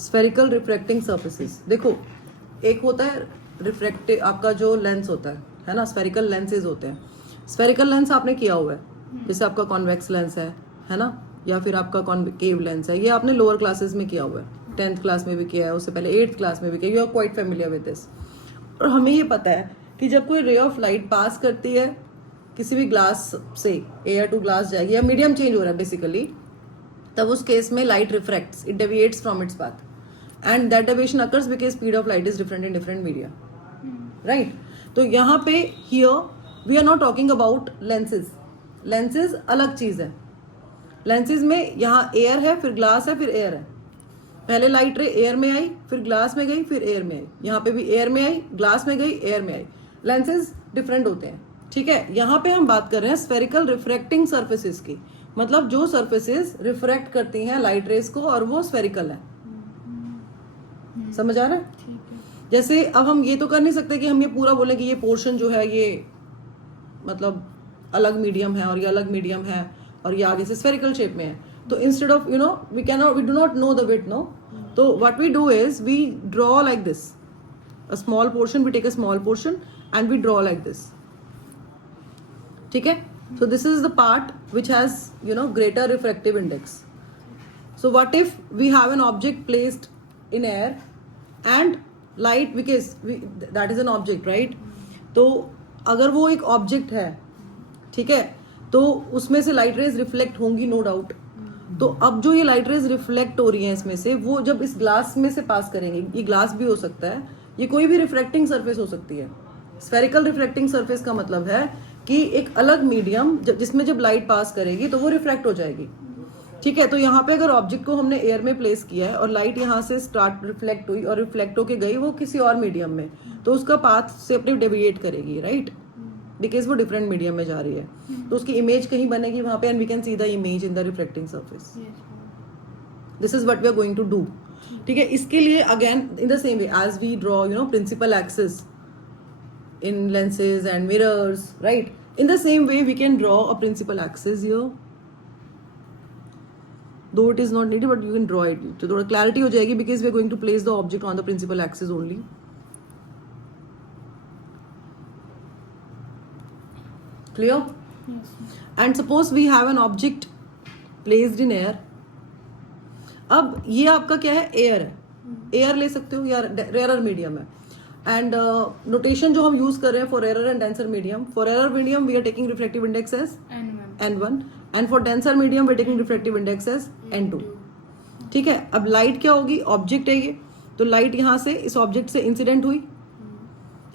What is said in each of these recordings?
Spherical refracting surfaces, देखो एक होता है रिफ्रैक्टिव, आपका जो लेंस होता है ना, स्फेरिकल लेंसेज होते हैं। स्फेरिकल लेंस आपने किया हुआ है, जैसे आपका कॉन्वेक्स लेंस है ना, या फिर आपका कॉन्केव लेंस है, ये आपने लोअर क्लासेस में किया हुआ है, 10th क्लास में भी किया है, उससे पहले 8th क्लास में भी किया, you are quite familiar with this. और हमें ये पता है कि जब कोई रे ऑफ लाइट पास करती है किसी भी ग्लास से, एयर टू ग्लास जाएगी या मीडियम चेंज हो रहा है बेसिकली, तब उस केस में light refracts, it deviates from its path and that deviation occurs because speed of light is different in different media, right. तो यहाँ पे here we are not talking about lenses, lenses अलग चीज है। Lenses में यहाँ air है, फिर ग्लास है, फिर एयर है। पहले लाइट रे एयर में आई, फिर ग्लास में गई, फिर एयर में आई। यहाँ पे भी एयर में आई, ग्लास में गई, एयर में आई। लेंसेज डिफरेंट होते हैं, ठीक है। यहाँ पे हम बात कर रहे हैं स्फेरिकल रिफ्रैक्टिंग सर्फेसिस की, मतलब जो सर्फेसिस रिफ्रैक्ट करती हैं लाइट रेस को और वो स्फेरिकल है। समझ आ रहा है? जैसे अब हम ये तो कर नहीं सकते कि हम ये पूरा बोलें कि ये पोर्शन जो है ये मतलब अलग मीडियम है और ये अलग मीडियम है और ये आगे से स्फेरिकल शेप में है। तो instead of we do not know the width, no, तो what we do is we draw like this, a small portion, we take a small portion and we draw like this, ठीक है। So this is the part which has greater refractive index. So what if we have an object placed in air and light, because that is an object, right? तो अगर वो एक object है, ठीक है, तो उसमें से लाइट रेज रिफ्लेक्ट होंगी, नो डाउट। तो अब जो ये लाइट रेज रिफ्लेक्ट हो रही हैं इसमें से, वो जब इस ग्लास में से पास करेंगे, ये ग्लास भी हो सकता है, ये कोई भी रिफ्रैक्टिंग सरफेस हो सकती है। स्फेरिकल रिफ्रैक्टिंग सरफेस का मतलब है कि एक अलग मीडियम जिसमें जब लाइट पास करेगी तो वो रिफ्रैक्ट हो जाएगी, ठीक है। तो यहाँ पे अगर ऑब्जेक्ट को हमने एयर में प्लेस किया है और लाइट यहाँ से स्टार्ट रिफ्लेक्ट हुई और रिफ्लेक्ट होके गई वो किसी और मीडियम में, तो उसका पाथ से अपने डेविएट करेगी, राइट, बिकॉज वो डिफरेंट मीडियम में जा रही है। तो उसकी इमेज कहीं बनेगी वहां पे and we can see the image in the reflecting surface. This is what we are going to do, ठीक है। इसके लिए again in the same way as we draw principal axis in lenses and mirrors, right? In the same way we can draw a principal axis here, though it is not needed, but you can draw it to थोड़ा clarity हो जाएगी because we are going to place the object on the principal axis only. Clear? Yes. And suppose we have an object placed in air. अब ये आपका क्या है, air है, air ले सकते हो या रेयर मीडियम है। एंड नोटेशन जो हम यूज कर रहे हैं for rarer and denser medium, for rarer medium we are taking reflective index as N1 and for denser medium we are taking reflective index as N2, ठीक है। अब light क्या होगी, ऑब्जेक्ट है ये, तो लाइट यहाँ से इस ऑब्जेक्ट से इंसिडेंट हुई,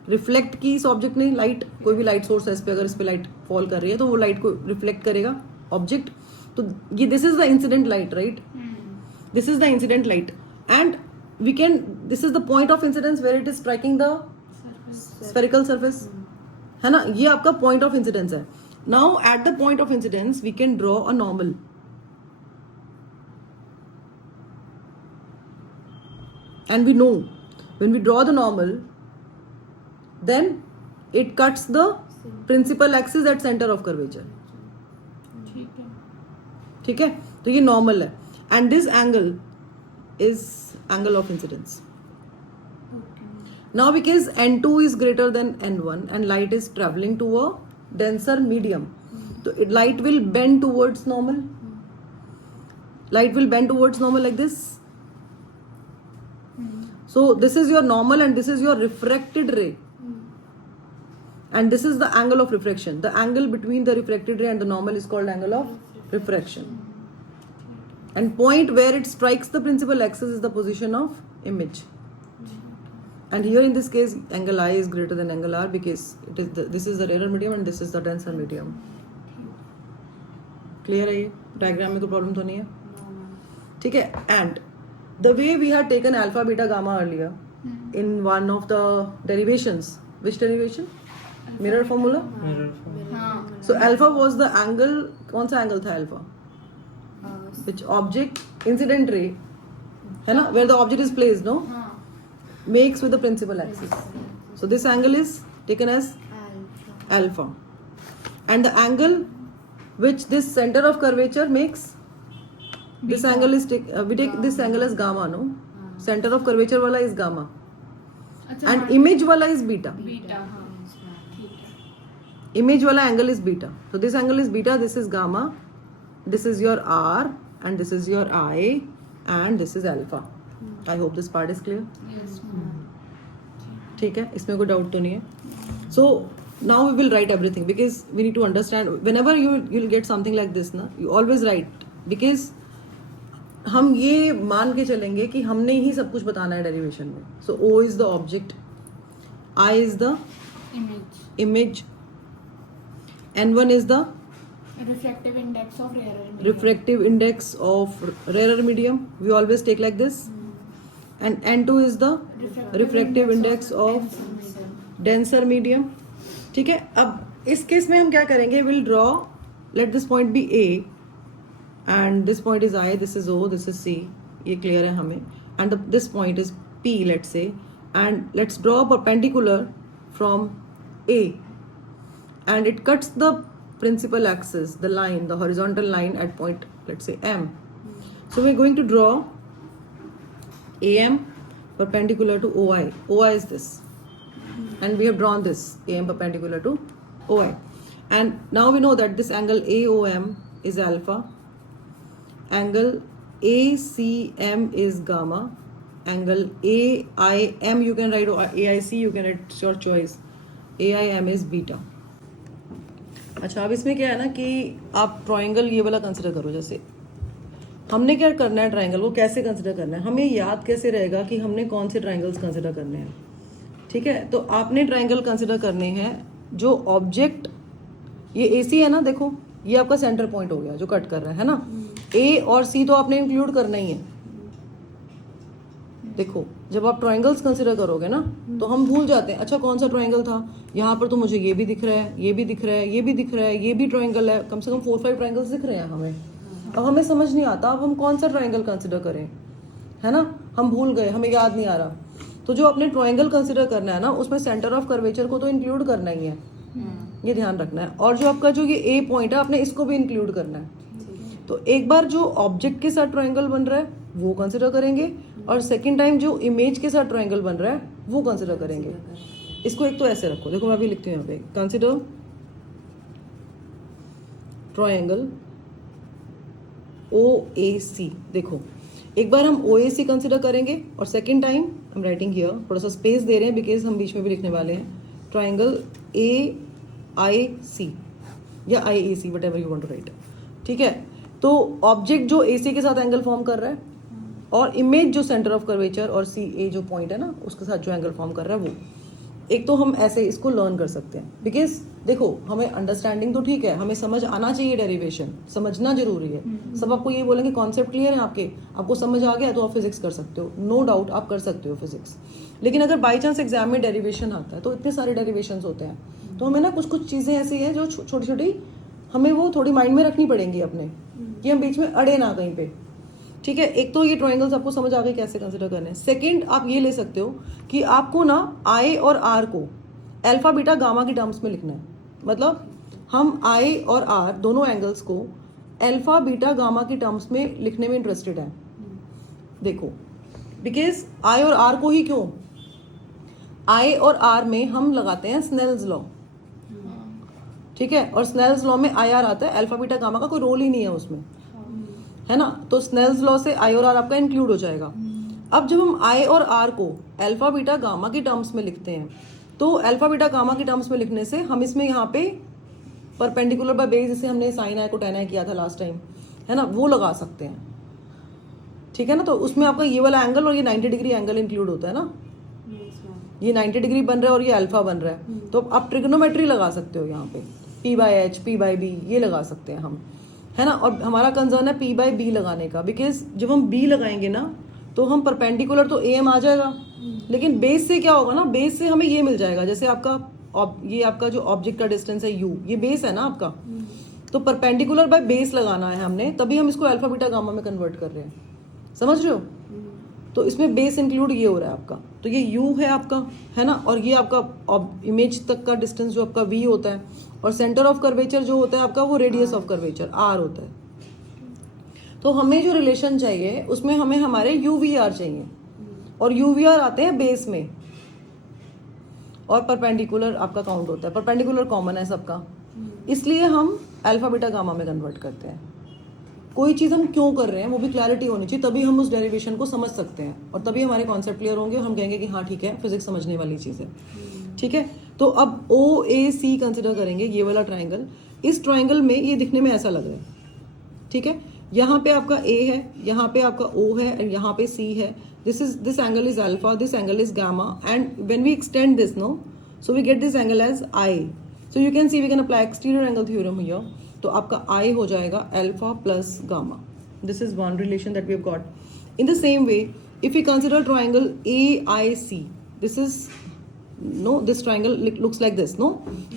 रिफ्लेक्ट की इस ऑब्जेक्ट ने लाइट, कोई भी लाइट सोर्स है इस पे, अगर इस पे लाइट फॉल कर रही है तो वो लाइट को रिफ्लेक्ट करेगा ऑब्जेक्ट। तो ये this is the incident light, right, this is the incident light and we can, this is the point of incidence where it is striking the spherical surface, है ना, ये आपका point of incidence है। Now at the point of incidence we can draw a normal, and we know when we draw the normal then it cuts the principal axis at center of curvature, ठीक है। तो ये normal है and this angle is angle of incidence. Okay. Now because N2 is greater than N1 and light is traveling to a denser medium, so light will bend towards normal. Light will bend towards normal like this. So this is your normal and this is your refracted ray. And this is the angle of refraction. The angle between the refracted ray and the normal is called angle of refraction. And point where it strikes the principal axis is the position of image. And here in this case, angle I is greater than angle R because this is the rarer medium and this is the denser medium. Clear है ये? Diagram में कोई problem तो नहीं है? ठीक है? And the way we had taken alpha, beta, gamma earlier in one of the derivations. Which derivation? Mirror formula? So alpha was the angle. कौन सा angle था alpha? Which object, incident ray, है ना, where the object is placed, no, makes with the principal axis. So this angle is taken as alpha, and the angle which this center of curvature makes, this angle is we take this angle as gamma, no, centre of curvature वाला is gamma अच्छा and image वाला is beta. Beta हाँ ठीक है. Image wala angle is beta. So this angle is beta, this is gamma, this is your R, and this is your I, and this is alpha. I hope this part is clear. Yes. ठीक है, इसमें कोई doubt तो नहीं है. So now we will write everything because we need to understand. Whenever you'll get something like this ना, you always write because हम ये मान के चलेंगे कि हमने ही सब कुछ बताना है डेरिवेशन में. So O is the object, I is the image. N1 is the Refractive index of rarer medium. refractive index of rarer medium. We always take like this. And N2 is the refractive index of denser medium. ठीक है. अब इस case में हम क्या करेंगे? We'll draw. Let this point be A, and this point is I. This is O. This is C. ये clear है हमें. And this point is P. Let's say, and let's draw a perpendicular from A. And it cuts the principal axis, the line, the horizontal line at point, let's say M. So we're going to draw AM perpendicular to OI. OI is this. And we have drawn this AM perpendicular to OI. And now we know that this angle AOM is alpha. Angle ACM is gamma. Angle AIM you can write, or AIC you can write, it's your choice. AIM is beta. अच्छा, अब इसमें क्या है ना कि आप triangle ये वाला कंसिडर करो. जैसे हमने क्या करना है, ट्रायंगल को कैसे कंसिडर करना है, हमें याद कैसे रहेगा कि हमने कौन से ट्रायंगल्स कंसिडर करने हैं. ठीक है, तो आपने ट्रायंगल कंसिडर करने हैं जो ऑब्जेक्ट, ये AC है ना, देखो ये आपका सेंटर पॉइंट हो गया जो कट कर रहा है ना. A और C तो आपने इंक्लूड करना ही है. देखो जब आप ट्रायंगल्स कंसिडर करोगे ना तो हम भूल जाते हैं, अच्छा कौन सा ट्रायंगल था, यहाँ पर तो मुझे ये भी दिख रहा है, ये भी दिख रहा है, ये भी दिख रहा है, ये भी ट्रायंगल है. कम से कम 4-5 ट्रायंगल्स दिख रहे हैं हमें. अब हमें समझ नहीं आता अब हम कौन सा ट्रायंगल कंसिडर करें, है ना. हम भूल गए, हमें याद नहीं आ रहा. तो जो अपने ट्रायंगल कंसिडर करना है ना, उसमें सेंटर ऑफ कर्वेचर को तो इंक्लूड करना ही है, ये ध्यान रखना है. और जो आपका जो ये A पॉइंट है, आपने इसको भी इंक्लूड करना है. तो एक बार जो ऑब्जेक्ट के साथ ट्रायंगल बन रहा है वो कंसिडर करेंगे, और सेकेंड टाइम जो इमेज के साथ ट्रायंगल बन रहा है वो कंसिडर करेंगे. इसको एक तो ऐसे रखो, देखो मैं अभी लिखती हूँ यहाँ पे, कंसिडर ट्रायंगल OAC. देखो एक बार हम OAC कंसिडर करेंगे, और सेकेंड टाइम हम राइटिंग हियर, थोड़ा सा स्पेस दे रहे हैं बिकॉज हम बीच में भी लिखने वाले हैं. ट्रायंगल AIC या IAC, whatever you want to write. ठीक है, तो ऑब्जेक्ट जो AC के साथ एंगल फॉर्म कर रहा है, और इमेज जो सेंटर ऑफ कर्वेचर और CA जो पॉइंट है ना उसके साथ जो एंगल फॉर्म कर रहा है वो. एक तो हम ऐसे इसको लर्न कर सकते हैं बिकॉज देखो हमें अंडरस्टैंडिंग तो ठीक है, हमें समझ आना चाहिए, डेरिवेशन समझना जरूरी है. सब आपको ये बोलेंगे कॉन्सेप्ट क्लियर है आपके, आपको समझ आ गया तो आप फिजिक्स कर सकते हो, नो डाउट आप कर सकते हो फिजिक्स. लेकिन अगर बाई चांस एग्जाम में डेरिवेशन आता है तो इतने सारे डेरिवेशन होते हैं, तो हमें ना कुछ कुछ चीज़ें ऐसी हैं जो छोटी छोटी हमें वो थोड़ी माइंड में रखनी पड़ेंगी अपने, कि हम बीच में अड़े ना कहीं पे. ठीक है, एक तो ये ट्रायंगल्स आपको समझ आ गए कैसे कंसिडर करने हैं. सेकंड आप ये ले सकते हो कि आपको ना I और R को अल्फा बीटा गामा की टर्म्स में लिखना है. मतलब हम I और R दोनों एंगल्स को अल्फा बीटा गामा की टर्म्स में लिखने में इंटरेस्टेड है. देखो बिकॉज I और R को ही क्यों, I और R में हम लगाते हैं स्नेल्स लॉ. ठीक है, और स्नेल्स लॉ में IR आता है, अल्फा बीटा गामा का कोई रोल ही नहीं है उसमें, है ना. तो स्नेल्स लॉ से I और R आपका इंक्लूड हो जाएगा. अब जब हम I और R को अल्फा बीटा गामा की टर्म्स में लिखते हैं, तो अल्फा बीटा गामा की टर्म्स में लिखने से हम इसमें यहाँ पे परपेंडिकुलर बाय बेस, जैसे हमने साइन आई को टेन आई किया था लास्ट टाइम, है ना, वो लगा सकते हैं. ठीक है ना, तो उसमें आपका ये वाला एंगल और ये 90 डिग्री एंगल इंक्लूड होता है ना. ये 90 डिग्री बन रहा है और ये अल्फा बन रहा है, तो आप ट्रिग्नोमेट्री लगा सकते हो यहाँ पे, P/H P/B ये लगा सकते हैं हम, है ना. और हमारा कंसर्न है P/B लगाने का, बिकॉज जब हम B लगाएंगे ना तो हम परपेंडिकुलर तो AM आ जाएगा, लेकिन बेस से क्या होगा ना, बेस से हमें ये मिल जाएगा, जैसे आपका ये आपका जो ऑब्जेक्ट का डिस्टेंस है U, ये बेस है ना आपका, तो परपेंडिकुलर बाय बेस लगाना है हमने, तभी हम इसको अल्फा बीटा गामा में कन्वर्ट कर रहे हैं. समझ रहे हो. तो इसमें बेस इंक्लूड ये हो रहा है आपका, तो ये U है आपका, है ना, और ये आपका इमेज तक का डिस्टेंस जो आपका V होता है, और सेंटर ऑफ कर्वेचर जो होता है आपका वो रेडियस ऑफ कर्वेचर R होता है. तो हमें जो रिलेशन चाहिए उसमें हमें हमारे UVR चाहिए. और यूवीआर आते हैं बेस में, और परपेंडिकुलर आपका काउंट होता है। परपेंडिकुलर कॉमन है सबका, इसलिए हम अल्फा बीटा गामा में कन्वर्ट करते हैं। कोई चीज़ हम क्यों कर रहे हैं वो भी क्लैरिटी होनी चाहिए, तभी हम उस डेरिवेशन को समझ सकते हैं और तभी हमारे कॉन्सेप्ट क्लियर होंगे और हम कहेंगे कि हाँ ठीक है, फिजिक्स समझने वाली चीज़ है। ठीक है, तो अब ओ ए सी कंसिडर करेंगे, ये वाला ट्राइंगल। इस ट्राइंगल में ये दिखने में ऐसा लग रहा है, ठीक है। यहाँ पे आपका ए है, यहाँ पे आपका ओ है, और यहाँ पे सी है। This angle is alpha, this angle is gamma, and when we extend this no, so we get this angle as I. So you can see we can apply exterior angle theorem here. तो आपका I हो जाएगा alpha plus gamma. This is one relation that we have got. In the same way, if you consider triangle A I C, this is no, this triangle looks like this, no,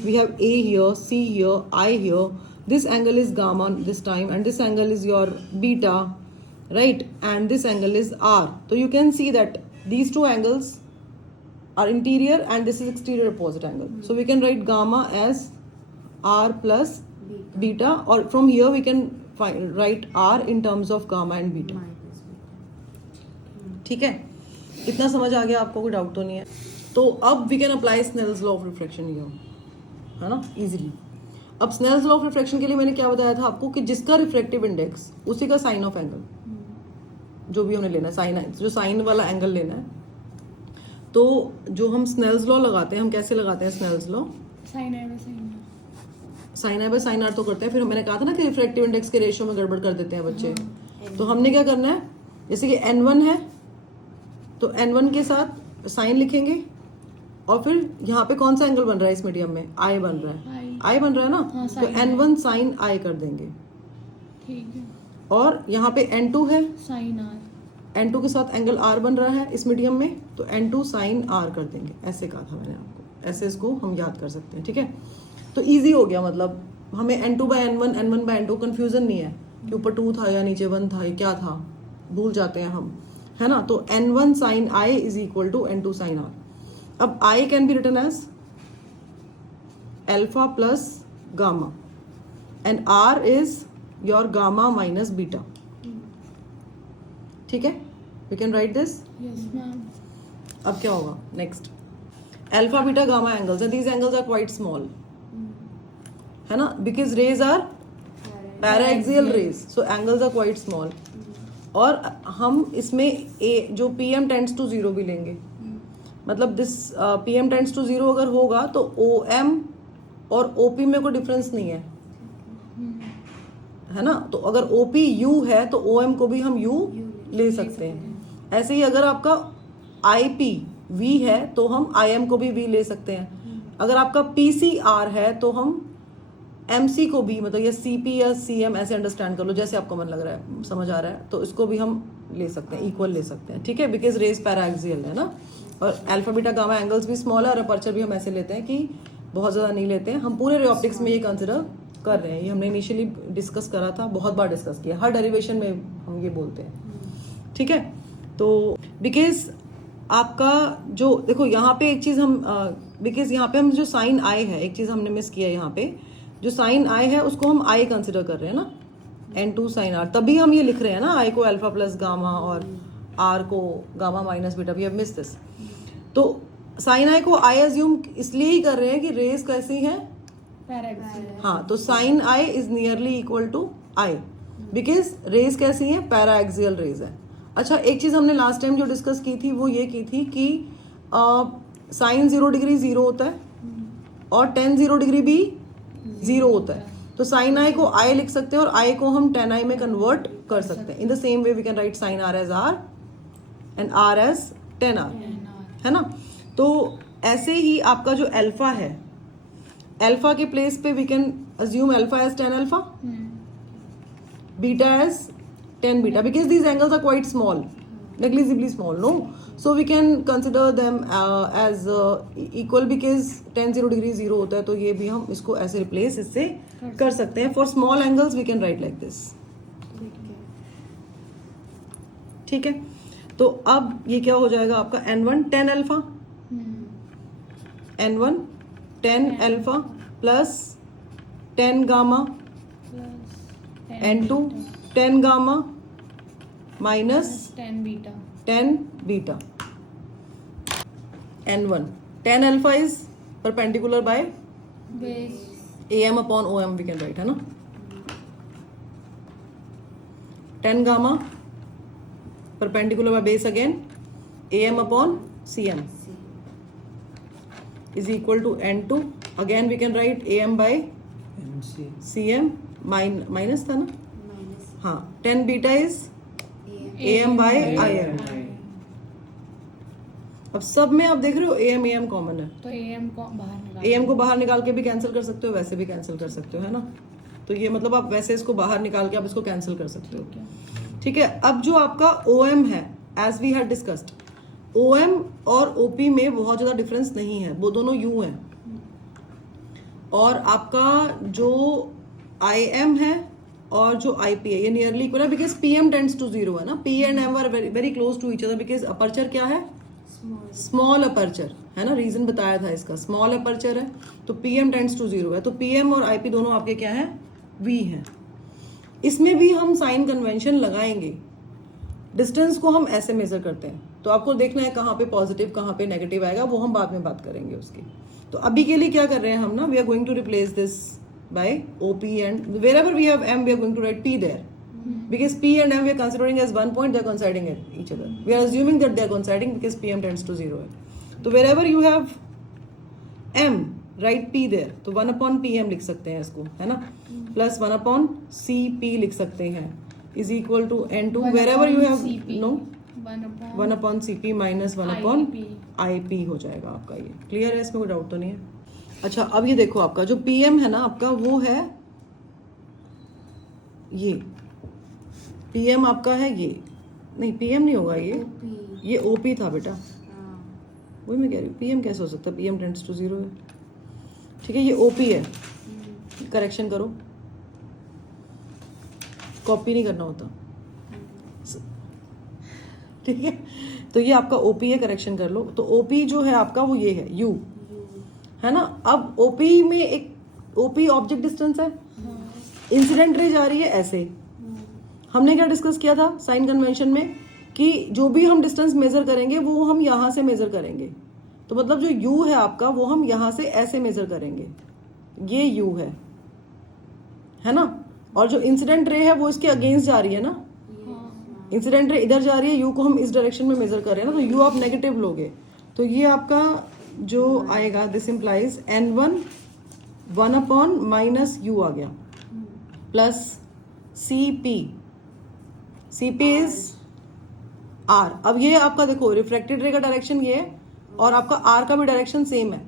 we have A here, C here, I here, this angle is gamma this time, and this angle is your beta, right, and this angle is R. So you can see that these two angles are interior and this is exterior opposite angle. So we can write gamma as R plus beta, or from here we can write R in terms of gamma and beta. ठीक है, इतना समझ आ गया आपको? कोई doubt तो नहीं है? तो अब we can apply Snell's law of refraction here, है ना, इजीली। अब स्नेल्स लॉ ऑफ रिफ्रैक्शन के लिए मैंने क्या बताया था आपको कि जिसका रिफ्रैक्टिव इंडेक्स उसी का साइन ऑफ एंगल, जो भी हमने लेना है, साइन, जो साइन वाला एंगल लेना है। तो जो हम स्नेल्स लॉ लगाते हैं, हम कैसे लगाते हैं Snell's law? Sine I by sine R तो करते हैं, फिर मैंने कहा था ना कि रिफ्रैक्टिव इंडेक्स के रेशियो में गड़बड़ कर देते हैं बच्चे। तो हमने क्या करना है, जैसे कि n1 है तो n1 के साथ साइन लिखेंगे, और फिर यहाँ पे कौन सा एंगल बन रहा है इस मीडियम में? आई बन रहा है, आई बन रहा है ना, हाँ, तो n1 साइन आई कर देंगे। ठीक है, और यहाँ पे n2 है, साइन आर, n2 के साथ एंगल r बन रहा है इस मीडियम में, तो n2 साइन r कर देंगे। ऐसे कहा था मैंने आपको, ऐसे इसको हम याद कर सकते हैं। ठीक है, तो ईजी हो गया, मतलब हमें n2 bye n1, n1 bye n2 confusion नहीं है कि ऊपर 2 था या नीचे 1 था, ये क्या था, भूल जाते हैं हम, है ना। तो n1 sine i is equal to n2 sine r। अब I can be written as alpha plus gamma, and R is your gamma minus beta. ठीक है, we can write this. Yes ma'am. अब क्या होगा next? Alpha beta gamma angles, and these angles are quite small, है ना, because rays are paraxial rays, so angles are quite small. और हम इसमें ए जो PM टेंड्स टू 0 भी लेंगे, मतलब दिस PM टेंड्स टू 0 अगर होगा तो OM और OP में कोई डिफरेंस नहीं है ना। तो अगर OP U है तो OM को भी हम U ले सकते हैं। ऐसे ही अगर आपका IP V है तो हम IM को भी V ले सकते हैं। अगर आपका PC R है तो हम MC को भी, मतलब ये CP या CM ऐसे अंडरस्टैंड कर लो, जैसे आपको मन लग रहा है, समझ आ रहा है, तो इसको भी हम ले सकते हैं, इक्वल ले सकते हैं। ठीक है, बिकॉज रेज पैराएक्सियल है ना, और अल्फा बीटा गामा एंगल्स भी स्मॉल है, और अपर्चर भी हम ऐसे लेते हैं कि बहुत ज़्यादा नहीं लेते हैं। हम पूरे रे ऑप्टिक्स में ये कंसिडर कर रहे हैं, ये हमने इनिशियली डिस्कस करा था, बहुत बार डिस्कस किया, हर डेरिवेशन में हम ये बोलते हैं। ठीक है, तो बिकॉज आपका जो देखो यहाँ पे एक चीज़ हम बिकॉज यहाँ पे हम जो साइन आई है, एक चीज़ हमने मिस किया, यहाँ पे जो साइन आई है उसको हम आई कंसिडर कर रहे हैं ना, n2 साइन आर, तभी हम ये लिख रहे हैं ना, आई को अल्फा प्लस गामा और आर को gamma minus beta. We have miss this. तो साइन आई को आई एज्यूम इसलिए ही कर रहे हैं कि रेज कैसी है, पैराएक्सियल। हाँ, तो sine I is nearly equal to I, because rays कैसी है, पैराएक्सियल रेज है। अच्छा, एक चीज हमने लास्ट टाइम जो डिस्कस की थी वो ये की थी कि साइन 0 डिग्री 0 होता है और tan 0 डिग्री भी 0 होता है। तो साइन आई को आई लिख सकते हैं और आई को हम tan i में कन्वर्ट कर सकते हैं। In the same way we can write sine r as r and r as tan r, है ना। तो ऐसे ही आपका जो अल्फा है, अल्फा के प्लेस पे we can assume alpha as tan alpha, beta as tan beta, because these angles are quite small, negligibly small, no, so we can consider them as equal, because tan 0 degree 0 होता है, तो ये भी हम इसको ऐसे replace इससे कर सकते हैं। For small angles we can write like this. ठीक है, तो अब ये क्या हो जाएगा आपका n1 tan alpha, n1 tan alpha plus tan gamma, n2 tan gamma minus tan beta. tan beta. n1. tan alpha is perpendicular by Base. am upon om we can write, है ना. tan gamma perpendicular by base again am upon cm is equal to n2. Again we can write am by cm minus था ना. हाँ, tan beta is am by im. अब सब में आप देख रहे हो am कॉमन है, तो AM को बाहर निकाल. am को बाहर निकाल के भी कैंसिल कर सकते हो, वैसे भी कैंसिल कर सकते हो, है ना. तो ये मतलब आप वैसे इसको बाहर निकाल के आप इसको कैंसिल कर सकते हो. ठीक है. अब जो आपका OM है, as we had discussed, OM और OP में बहुत ज्यादा डिफरेंस नहीं है, वो दोनों U हैं. और आपका जो IM है और जो IP है ये नियरली इक्वल है, बिकॉज PM टेंड्स टू 0 है ना. P and M are very close to each other, because aperture क्या है, स्मॉल अपर्चर है ना. रीजन बताया था इसका, स्मॉल अपर्चर है तो PM टेंड्स टू 0 है. तो PM और IP दोनों आपके क्या है, V हैं. इसमें भी हम साइन कन्वेंशन लगाएंगे. डिस्टेंस को हम ऐसे मेजर करते हैं, तो आपको देखना है कहाँ पे पॉजिटिव कहाँ पे नेगेटिव आएगा, वो हम बाद में बात करेंगे उसकी. तो अभी के लिए क्या कर रहे हैं हम ना, we are going to replace this by OP and wherever we have M we are going to write P there, because P and M we are considering as one point, they are coinciding at each other. We are assuming that they are coinciding because PM tends to 0 है. तो wherever you have M write P there, तो 1 upon PM लिख सकते हैं इसको, है ना, plus 1 upon CP लिख सकते हैं is equal to N2. wherever you have CP, no 1 1 upon CP minus 1 upon IP. IP हो जाएगा आपका. ये क्लियर है, इसमें कोई डाउट तो नहीं है. अच्छा, अब ये देखो आपका जो PM है ना आपका, वो है ये PM आपका है, ये नहीं PM नहीं होगा, ये OP था बेटा. वही मैं कह रही हूँ, PM कैसे हो सकता है, PM टेंड्स टू 0 है. ठीक है, ये OP है. करेक्शन करो, कॉपी नहीं करना होता. ठीक है, तो ये आपका OP है, करेक्शन कर लो. तो OP जो है आपका वो ये है U, है ना. अब OP में एक OP ऑब्जेक्ट डिस्टेंस है, इंसिडेंट रे जा रही है ऐसे. हमने क्या डिस्कस किया था साइन कन्वेंशन में, कि जो भी हम डिस्टेंस मेजर करेंगे वो हम यहाँ से मेजर करेंगे. तो मतलब जो U है आपका वो हम यहाँ से ऐसे मेजर करेंगे, ये U है ना. और जो इंसिडेंट रे है वो इसके अगेंस्ट जा रही है ना. इंसिडेंट रे इधर जा रही है, U को हम इस डायरेक्शन में मेजर कर रहे हैं ना, तो U आप नेगेटिव लोगे. तो ये आपका जो आएगा, this implies N1 1 upon minus U आ गया, प्लस CP इज R. अब ये आपका देखो रिफ्रैक्टेड रे का डायरेक्शन ये है और आपका R का भी डायरेक्शन सेम है,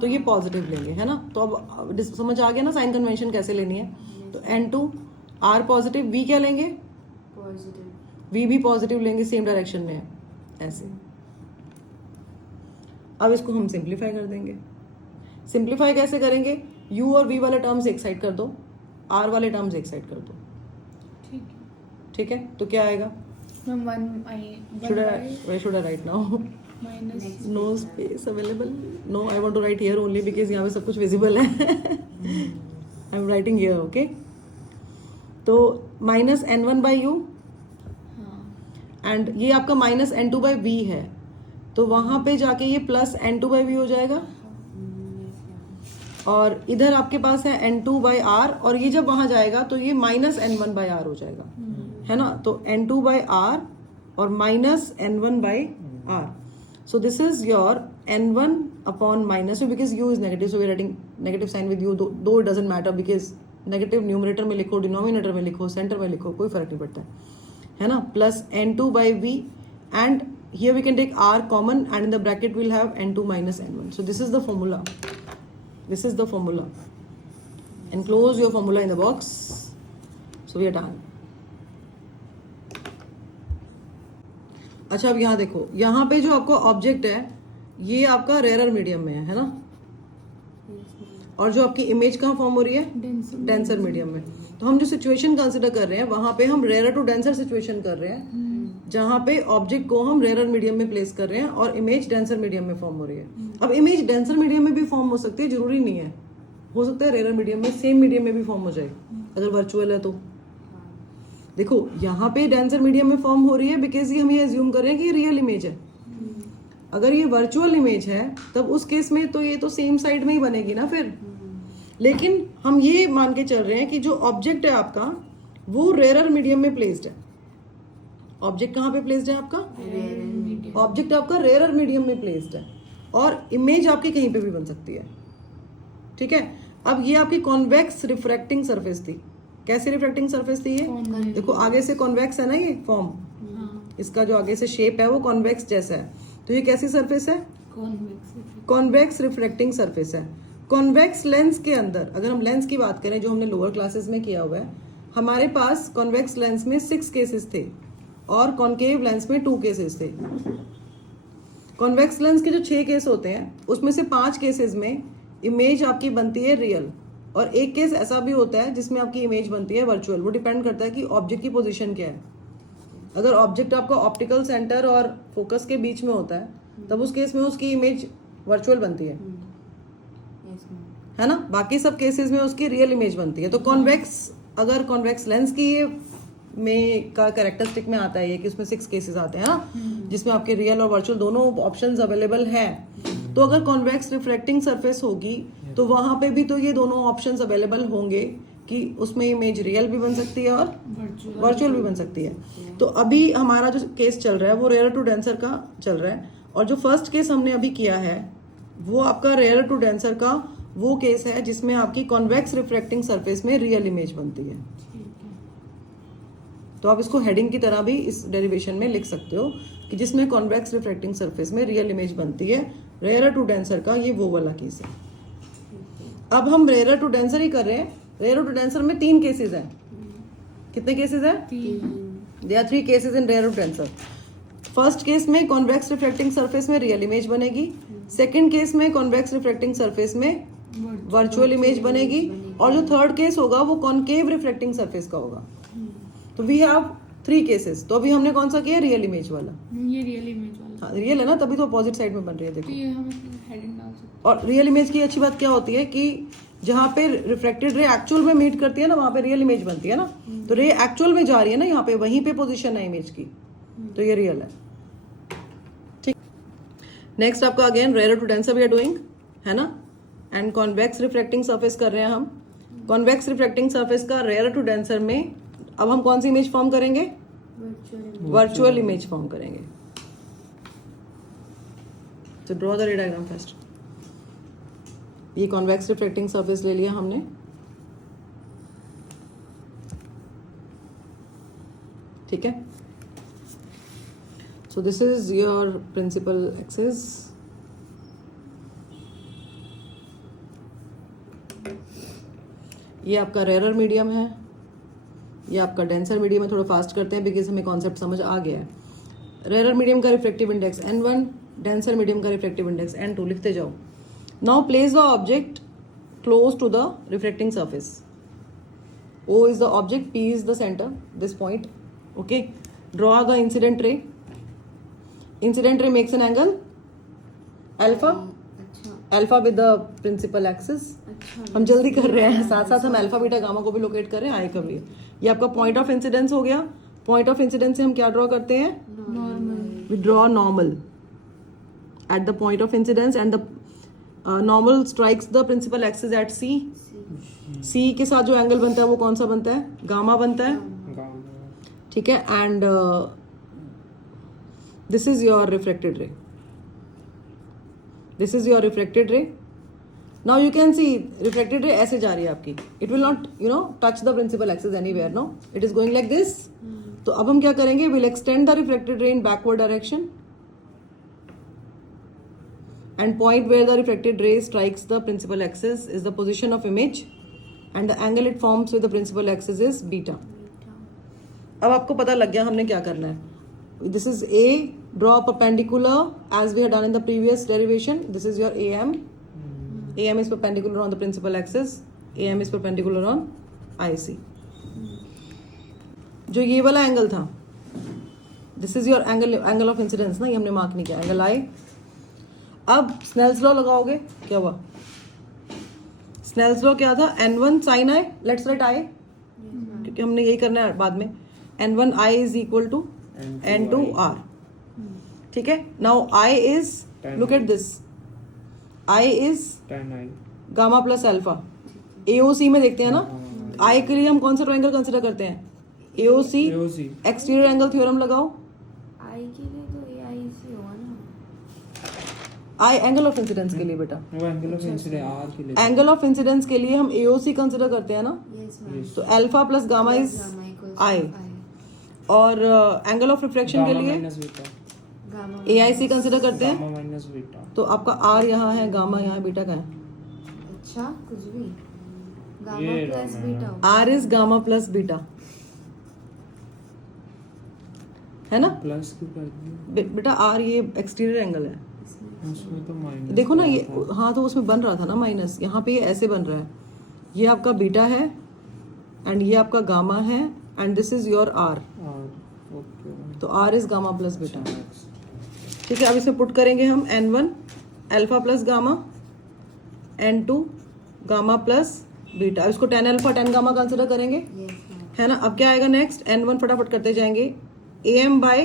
तो ये पॉजिटिव लेंगे, है ना. तो अब समझ आ गया ना साइन कन्वेंशन कैसे लेनी है. तो N2 R पॉजिटिव, V क्या लेंगे, V भी पॉजिटिव लेंगे, सेम डायरेक्शन में है ऐसे. अब इसको हम सिंप्लीफाई कर देंगे. सिंप्लीफाई कैसे करेंगे, U और V वाले टर्म्स एक साइड कर दो, R वाले टर्म्स एक साइड कर दो. ठीक है, तो क्या आएगा, should I write now? No space available. No, I want to write here only because यहाँ पे सब कुछ visible है. I'm writing here, okay? तो minus N1 by U and ये आपका minus N2 by V है, तो वहां पे जाके ये प्लस N2 by V हो जाएगा. और इधर आपके पास है N2 by R, और ये जब वहां जाएगा तो ये माइनस N1 by R हो जाएगा, है ना. तो N2 by R और minus N1 by R. So this is your N1 upon minus U, because U is negative, so we are writing negative sign with U, though it doesn't matter because negative numerator में लिखो, denominator में लिखो, centre में लिखो, कोई फर्क नहीं पड़ता है ना. Plus N2 by V and here we can take R common and in the bracket we'll have N2 minus N1. So this is the formula. This is the formula. Enclose your formula in the box. So we are done. अच्छा, अब यहाँ देखो, यहाँ पे जो आपका object है ये आपका रेयर मीडियम में है ना. और जो आपकी इमेज कहाँ फॉर्म हो रही है, डेंसर मीडियम में. तो हम जो सिचुएशन कंसिडर कर रहे हैं वहां पे हम रेयर टू डेंसर सिचुएशन कर रहे हैं, जहां पे ऑब्जेक्ट को हम रेयर मीडियम में प्लेस कर रहे हैं और इमेज डेंसर मीडियम में फॉर्म हो रही है. अब इमेज डेंसर मीडियम में भी फॉर्म हो सकती है, जरूरी नहीं है, हो सकता है रेयर मीडियम में, सेम मीडियम में भी फॉर्म हो जाए अगर वर्चुअल है. तो देखो यहाँ पे डेंसर मीडियम में फॉर्म हो रही है बिकॉज ये हम ये एज्यूम कर रहे हैं कि ये रियल इमेज है. अगर ये वर्चुअल इमेज है तब उस केस में तो ये तो सेम साइड में ही बनेगी ना फिर। लेकिन हम ये मान के चल रहे हैं कि जो ऑब्जेक्ट है आपका वो रेयरर मीडियम में प्लेस्ड है। ऑब्जेक्ट कहाँ पे प्लेस्ड है आपका? ऑब्जेक्ट आपका रेयरर मीडियम में प्लेस्ड है और इमेज आपकी कहीं पे भी बन सकती है। ठीक है, अब ये आपकी कॉन्वेक्स रिफ्रैक्टिंग सरफेस थी। कैसे रिफ्रैक्टिंग सरफेस थी ये? देखो आगे से कॉन्वेक्स है ना ये फॉर्म, इसका जो आगे से शेप है वो कॉन्वेक्स जैसा है। तो ये कैसी सरफेस है? कॉन्वेक्स रिफ्रैक्टिंग सरफेस है। कॉन्वेक्स लेंस के अंदर अगर हम लेंस की बात करें जो हमने लोअर क्लासेस में किया हुआ है, हमारे पास कॉन्वेक्स लेंस में 6 केसेस थे और कॉन्केव लेंस में 2 केसेस थे। कॉन्वेक्स लेंस के जो 6 केस होते हैं उसमें से 5 केसेस में इमेज आपकी बनती है रियल और एक केस ऐसा भी होता है जिसमें आपकी इमेज बनती है वर्चुअल। वो डिपेंड करता है कि ऑब्जेक्ट की पोजीशन क्या है। अगर ऑब्जेक्ट आपका ऑप्टिकल सेंटर और फोकस के बीच में होता है तब उस केस में उसकी इमेज वर्चुअल बनती है ना। बाकी सब केसेस में उसकी रियल इमेज बनती है। तो कॉन्वेक्स, अगर कॉन्वेक्स लेंस की में का कैरेक्टरिस्टिक में आता है ये कि उसमें 6 केसेस आते हैं ना, जिसमें आपके रियल और वर्चुअल दोनों ऑप्शंस अवेलेबल हैं। तो अगर कॉन्वेक्स रिफ्लेक्टिंग सरफेस होगी तो वहां पे भी तो ये दोनों ऑप्शंस अवेलेबल होंगे कि उसमें इमेज रियल भी बन सकती है और वर्चुअल भी बन सकती है। तो अभी हमारा जो केस चल रहा है वो रेयर टू डेंसर का चल रहा है और जो फर्स्ट केस हमने अभी किया है वो आपका रेयर टू डेंसर का वो केस है जिसमें आपकी कॉन्वेक्स रिफ्लेक्टिंग सरफेस में रियल इमेज बनती है। तो आप इसको हेडिंग की तरह भी इस डेरिवेशन में लिख सकते हो कि जिसमें कॉन्वेक्स रिफ्लेक्टिंग सरफेस में रियल इमेज बनती है। रेयर टू डेंसर का ये वो वाला केस है। अब हम रेयर टू डेंसर ही कर रहे हैं। रेयर टू डेंसर में 3 केसेस हैं। कितने केसेस हैं? They are 3 cases in rare to denser. First case में कॉन्वेक्स रिफ्लेक्टिंग सरफेस में रियल इमेज बनेगी। सेकंड केस में कॉन्वेक्स रिफ्लेक्टिंग सरफेस में वर्चुअल इमेज बनेगी और जो थर्ड केस होगा वो कॉन्केव रिफ्लेक्टिंग सरफेस का होगा। तो वी हैव 3 केसेस। तो अभी हमने कौन सा किया? रियल इमेज वाला। ये रियल इमेज वाला। हाँ, रियल है ना, तभी तो अपोजिट साइड में बन रही है। देखो तो ये हम हेडिंग डाल सकते हैं। और रियल इमेज की अच्छी बात क्या होती है कि जहाँ पे रिफ्लेक्टेड रे एक्चुअल में मीट करती है ना वहां पे रियल इमेज बनती है ना। तो रे एक्चुअल में जा रही है ना, यहाँ पे वहीं पे पोजीशन है इमेज की, तो ये रियल है। ठीक, नेक्स्ट आपका again rare to denser we are doing, है ना। एंड कॉन्वेक्स रिफ्लेक्टिंग सरफेस कर रहे हैं हम। कॉन्वेक्स रिफ्लेक्टिंग सरफेस का रेयर टू डेंसर में अब हम कौन सी इमेज फॉर्म करेंगे? वर्चुअल इमेज फॉर्म करेंगे। तो draw the ray diagram first. ये कॉन्वेक्स रिफ्लेक्टिंग सरफेस ले लिया हमने। ठीक है, so this is your principal axis. ये आपका रेयर मीडियम है, ये आपका डेंसर मीडियम है। थोड़ा फास्ट करते हैं बिकॉज हमें कॉन्सेप्ट समझ आ गया है। रेयर मीडियम का reflective index n1, denser medium का रिफ्लेक्टिव इंडेक्स n2। लिखते जाओ। Now place the object close to the reflecting surface. O is the object, P is the center, this point. Okay, draw the incident ray. Incident ray makes an angle alpha. Alpha with the principal axis. हम जल्दी कर रहे हैं, साथ साथ हम alpha beta gamma को भी लोकेट कर रहे हैं। आई का भी ये आपका पॉइंट ऑफ इंसिडेंस हो गया। पॉइंट ऑफ इंसिडेंस से हम क्या ड्रॉ करते हैं? Normal. We draw normal at the point of incidence and the normal strikes the principal axis at C. C के साथ जो एंगल बनता है वो कौन सा बनता है? गामा बनता है। ठीक है, and this is your reflected ray. This is your reflected ray. Now you can see reflected ray ऐसे जा रही है आपकी। It will not touch the principal axis anywhere, no, it is going like this. तो अब हम क्या करेंगे? Will extend the reflected ray in backward direction and point where the reflected ray strikes the principal axis is the position of image and the angle it forms with the principal axis is beta. अब आपको पता लग गया हमने क्या करना है। This is A, draw perpendicular as we had done in the previous derivation. This is your AM. AM is perpendicular on the principal axis. AM is perpendicular on IC. जो ये वाला एंगल था, this is your angle of incidence ना, ये हमने mark नहीं किया, angle I। अब स्नेल्स लॉ लगाओगे, क्या हुआ? स्नेल्स लॉ क्या था? n1 sin I, let's write I, क्योंकि हमने यही करना है बाद में। n1 I is equal to n2 R। ठीक है. Now I is, look at this, I is tan I. Gamma plus alpha. AOC में देखते हैं ना, आई के लिए हम कौन सा ट्रायंगल कंसिडर करते हैं? AOC. AOC. Exterior angle theorem लगाओ. आई के लिए तो ये आई सी होगा ना. आई एंगल ऑफ इंसिडेंस के लिए बेटा, वो एंगल ऑफ इंसिडेंस R के लिए. एंगल ऑफ इंसिडेंस के लिए हम एओसी कंसिडर करते हैं ना. Yes ma'am. तो alpha plus gamma is I. और एंगल ऑफ रिफ्रैक्शन के गामा लिए माइनस बीटा. गामा एआईसी कंसिडर करते हैं. Gamma minus beta. तो आपका आर यहाँ है, गामा यहाँ है, बीटा का है. अच्छा कुछ भी. गामा ये प्लस गामा बीटा है. होगा. R is gamma plus beta, है ना. प्लस क्यों कर दिया? बेटा आर ये एक्सटीरियर एंगल है. उसमें तो माइनस. देखो ना ये, हाँ तो उसमें बन रहा था ना माइनस, यहाँ पे ये ऐसे बन रहा है. ये आपका बीटा है एंड ये आपका गामा है and this is your R. R. Okay. तो R is gamma plus beta. ठीक है, अब इसे पुट करेंगे हम. n1 alpha plus gamma, n2 gamma plus beta. इसको 10 अल्फा 10 गामा कंसिडर करेंगे, यस मैम. है ना. अब क्या आएगा नेक्स्ट? n1 फटाफट करते जाएंगे. am by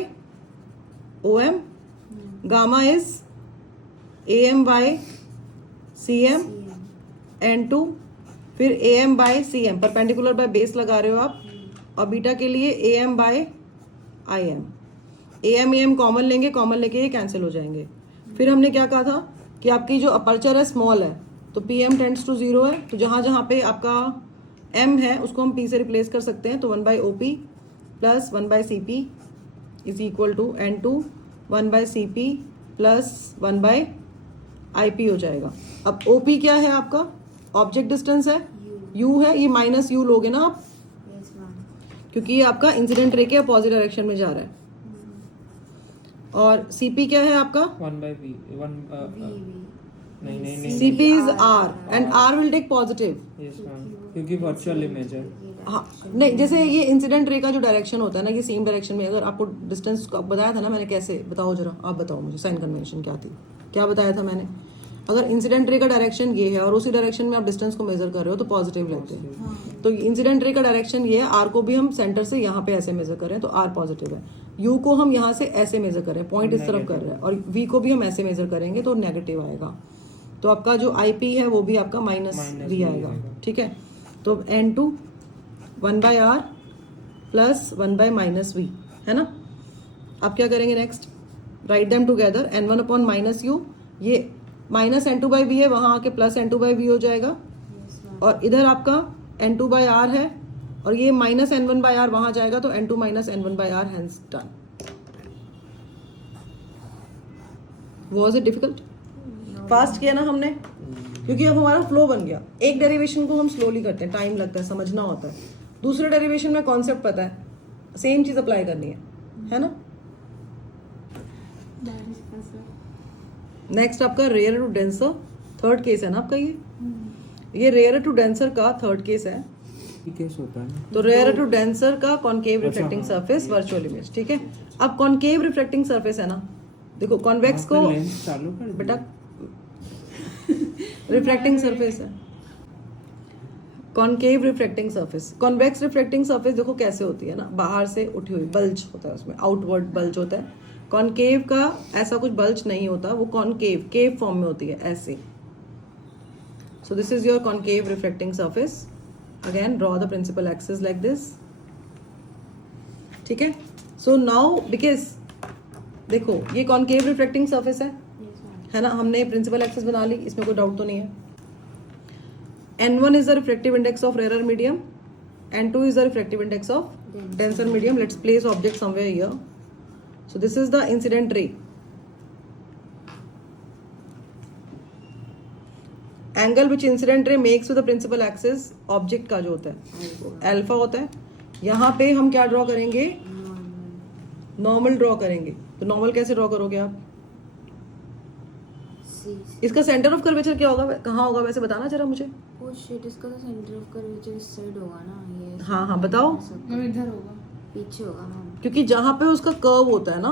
om, gamma is am by cm, n2 फिर am by cm, perpendicular by base लगा रहे हो आप. और बीटा के लिए am by im. am common लेंगे, कॉमन लेके ये कैंसिल हो जाएंगे. फिर हमने क्या कहा था कि आपकी जो अपर्चर है स्मॉल है, तो pm टेंड्स टू 0 है. तो जहाँ जहाँ पे आपका m है उसको हम p से रिप्लेस कर सकते हैं. तो 1 by OP plus 1 by CP is equal to n2 1 by CP plus 1 by IP हो जाएगा. अब OP क्या है आपका? ऑब्जेक्ट डिस्टेंस है, u है. ये माइनस u लोगे ना आप, यस मैम. क्योंकि ये आपका इंसिडेंट रे के अपोजिट डायरेक्शन में जा रहा है. और CP क्या है आपका? 1 by V. 1 नहीं नहीं नहीं. CP is R and R will take positive. Yes ma'am, क्योंकि वर्चुअल इमेज है. हाँ नहीं, जैसे ये इंसिडेंट रे का जो डायरेक्शन होता है ना, ये सेम डायरेक्शन में. अगर आपको डिस्टेंस बताया था ना मैंने, कैसे बताओ जरा, आप बताओ मुझे. साइन कन्वेंशन क्या थी, क्या बताया था मैंने? अगर इंसिडेंट रे का डायरेक्शन ये है और उसी डायरेक्शन में आप डिस्टेंस को मेजर कर रहे हो तो पॉजिटिव लेते हैं. तो इंसिडेंट रे का डायरेक्शन ये है. आर को भी हम सेंटर से यहाँ पे ऐसे मेजर करें तो आर पॉजिटिव है. यू को हम यहाँ से ऐसे मेजर करें, पॉइंट इस तरफ कर रहे हैं. और वी को भी हम ऐसे मेजर करेंगे तो नेगेटिव आएगा. तो आपका जो IP है वो भी आपका माइनस वी आएगा. ठीक है, तो n2 1 by R plus 1 by minus V, है ना. अब क्या करेंगे next? Write them together. n1 upon minus U, ये माइनस n2 बाई वी है, वहाँ आके प्लस n2 बाई वी हो जाएगा. और इधर आपका n2 बाई आर है और ये माइनस n1 बाई आर वहाँ जाएगा, तो n2 minus n1 by R, hence done. Was it difficult? Fast किया ना हमने, क्योंकि अब हमारा फ्लो बन गया. एक डेरिवेशन को हम स्लोली करते हैं, टाइम लगता है, समझना होता है. दूसरे डेरिवेशन में कॉन्सेप्ट पता है, सेम चीज अप्लाई करनी है ना. बारिश का सर. नेक्स्ट आपका rare to denser, third case है ना आपका. ये रेयर टू डेंसर का थर्ड केस है. केस होता है. तो रेयर टू डेंसर का concave reflecting surface virtual image. ठीक है, अब कॉन्केव रिफ्लेक्टिंग सरफेस है ना, देखो कॉन्वेक्स को लेंस चालू कर बेटा रिफ्लेक्टिंग सरफेस है. Concave reflecting surface, convex reflecting surface देखो कैसे होती है ना, बाहर से उठी हुई बल्ज होता है, उसमें आउटवर्ड बल्ज होता है. कॉन्केव का ऐसा कुछ बल्ज नहीं होता, वो कॉन्केव केव फॉर्म में होती है ऐसे. So this is your concave reflecting surface. Again draw the principal axis like this. ठीक है, सो नाउ बिकॉज देखो ये कॉन्केव रिफ्लेक्टिंग सरफेस है ना, हमने प्रिंसिपल एक्सिस बना ली, इसमें कोई डाउट तो नहीं है. n1 is the refractive index of rarer medium, n2 is the refractive index of denser medium. Let's place object somewhere here. So this is the incident ray. Angle which incident ray makes with the principal axis object का जो होता है alpha होता है. यहाँ पे हम क्या ड्रॉ करेंगे? नॉर्मल ड्रॉ करेंगे. तो नॉर्मल कैसे ड्रॉ करोगे आप? इसका सेंटर ऑफ कर्वेचर क्या होगा, कहाँ होगा वैसे बताना जरा मुझे. ओ शिट, इसका तो सेंटर ऑफ कर्वेचर इस साइड होगा ना. ये हाँ बताओ. मैम इधर होगा, पीछे होगा मैम. क्योंकि जहाँ पे उसका कर्व होता है ना,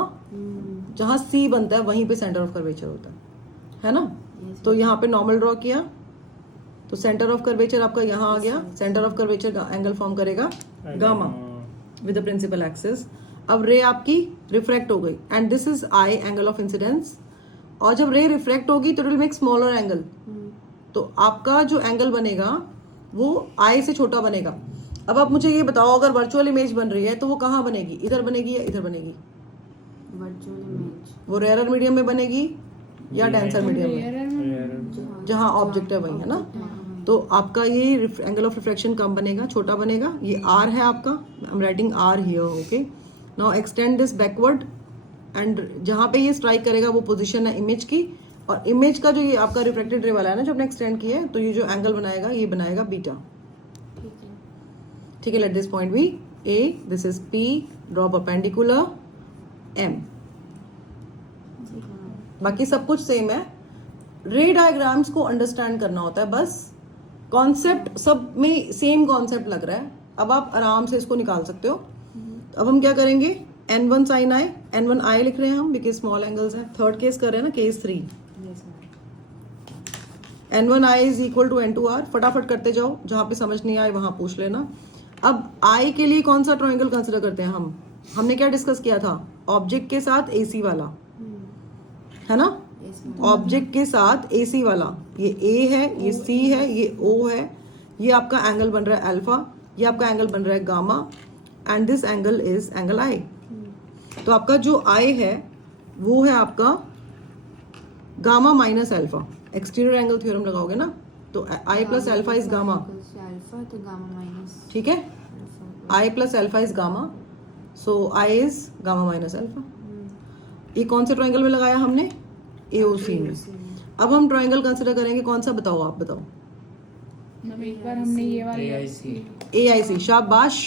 जहाँ C बनता है वहीं पे सेंटर ऑफ कर्वेचर होता है ना. तो यहाँ पे नॉर्मल ड्रॉ किया तो सेंटर ऑफ कर्वेचर आपका यहाँ आ गया. Centre of curvature angle form करेगा gamma with the principal axis. अब रे आपकी रिफ्रैक्ट हो गई and this is I angle of incidence, और जब रे रिफ्रैक्ट होगी तो it will make smaller angle, तो आपका जो एंगल बनेगा वो आई से छोटा बनेगा। अब आप मुझे ये बताओ, अगर वर्चुअल इमेज बन रही है तो वो कहाँ बनेगी, इधर बनेगी या इधर बनेगी? वर्चुअल इमेज वो रेयर मीडियम में बनेगी या डेंसर मीडियम में? जहाँ ऑब्जेक्ट है वही, है ना? तो आपका ये एंगल ऑफ रिफ्रैक्शन कम बनेगा, छोटा बनेगा। ये आर है आपका, I am writing R here, okay. Now extend this backward and जहाँ पे ये स्ट्राइक करेगा वो पोजीशन है इमेज की, और इमेज का जो ये आपका रिफ्रैक्टेड रे वाला है ना जो आपने एक्सटेंड किया है, तो ये जो एंगल बनाएगा ये बनाएगा बीटा। ठीक है। ठीक है, let this point be A, this is P, draw perpendicular M. बाकी सब कुछ सेम है, रे डायग्राम्स को अंडरस्टैंड करना होता है बस। कॉन्सेप्ट सब में सेम कॉन्सेप्ट लग रहा है, अब आप आराम से इसको निकाल सकते हो। तो अब हम क्या करेंगे, n1 sin i, n1 i लिख रहे हैं हम बिकॉज स्मॉल एंगल्स हैं। थर्ड केस कर रहे हैं ना, case 3। n1 i is equal to n2 r। फटाफट करते जाओ, जहां पे समझ नहीं आए वहां पूछ लेना। अब i के लिए कौन सा ट्रायंगल कंसिडर करते हैं हम? हमने क्या डिस्कस किया था? ऑब्जेक्ट के साथ AC वाला, है ना? ऑब्जेक्ट के साथ AC वाला, ये A है, ये C है, ये O है, ये आपका एंगल बन रहा है अल्फा, ये आपका एंगल बन रहा है gamma, and this angle is angle I। तो आपका जो I है वो है आपका gamma minus alpha. Exterior angle theorem लगाओगे ना, तो I plus alpha is gamma, alpha तो गामा माइनस, ठीक है? I plus alpha is gamma, so I is gamma minus alpha. ये कौन से ट्रायंगल में लगाया हमने? AOC में। अब हम ट्रायंगल कंसिडर करेंगे, कौन सा बताओ, आप बताओ। एक बार हमने ये वाला AIC, शाबाश।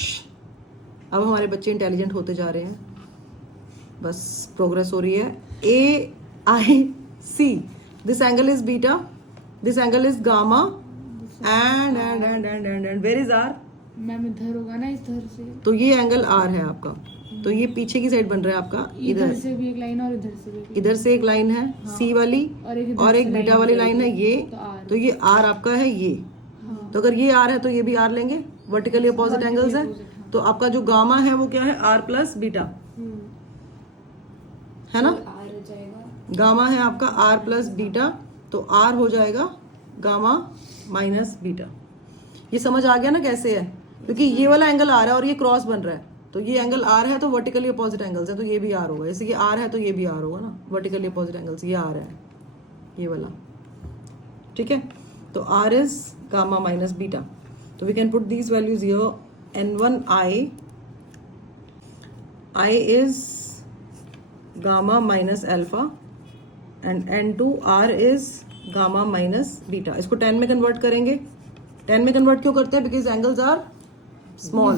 अब हमारे बच्चे इंटेलिजेंट होते जा रहे हैं, बस प्रोग्रेस हो रही है। AIC, this angle is beta, this angle is gamma, and where is R? Ma'am इधर होगा ना, इधर से तो ये एंगल आर है आपका, तो ये पीछे की साइड बन रहा है आपका, इधर से भी एक लाइन और इधर से भी एक इधर से एक लाइन है C वाली, और एक बीटा वाली लाइन है ये, तो ये R आपका है ये। तो अगर ये R है तो ये भी R लेंगे, वर्टिकली अपोजिट एंगल्स है। तो आपका जो गामा है वो क्या है? R प्लस बीटा, है ना? आ जाएगा। गामा है आपका R प्लस बीटा, तो R हो जाएगा गामा माइनस बीटा। ये समझ आ गया ना कैसे है? क्योंकि ये वाला एंगल R है और ये क्रॉस बन रहा है, तो ये एंगल R है तो वर्टिकली अपोजिट एंगल्स है, तो ये भी R होगा। जैसे कि R है तो ये भी R होगा ना, वर्टिकली अपोजिट एंगल्स, ये R है ये वाला, ठीक है? तो R is gamma minus beta, तो we can put these values here. n1 I is gamma minus alpha, and n2 R is gamma minus beta. इसको 10 में कन्वर्ट करेंगे। 10 में कन्वर्ट क्यों करते हैं? Because angles are small.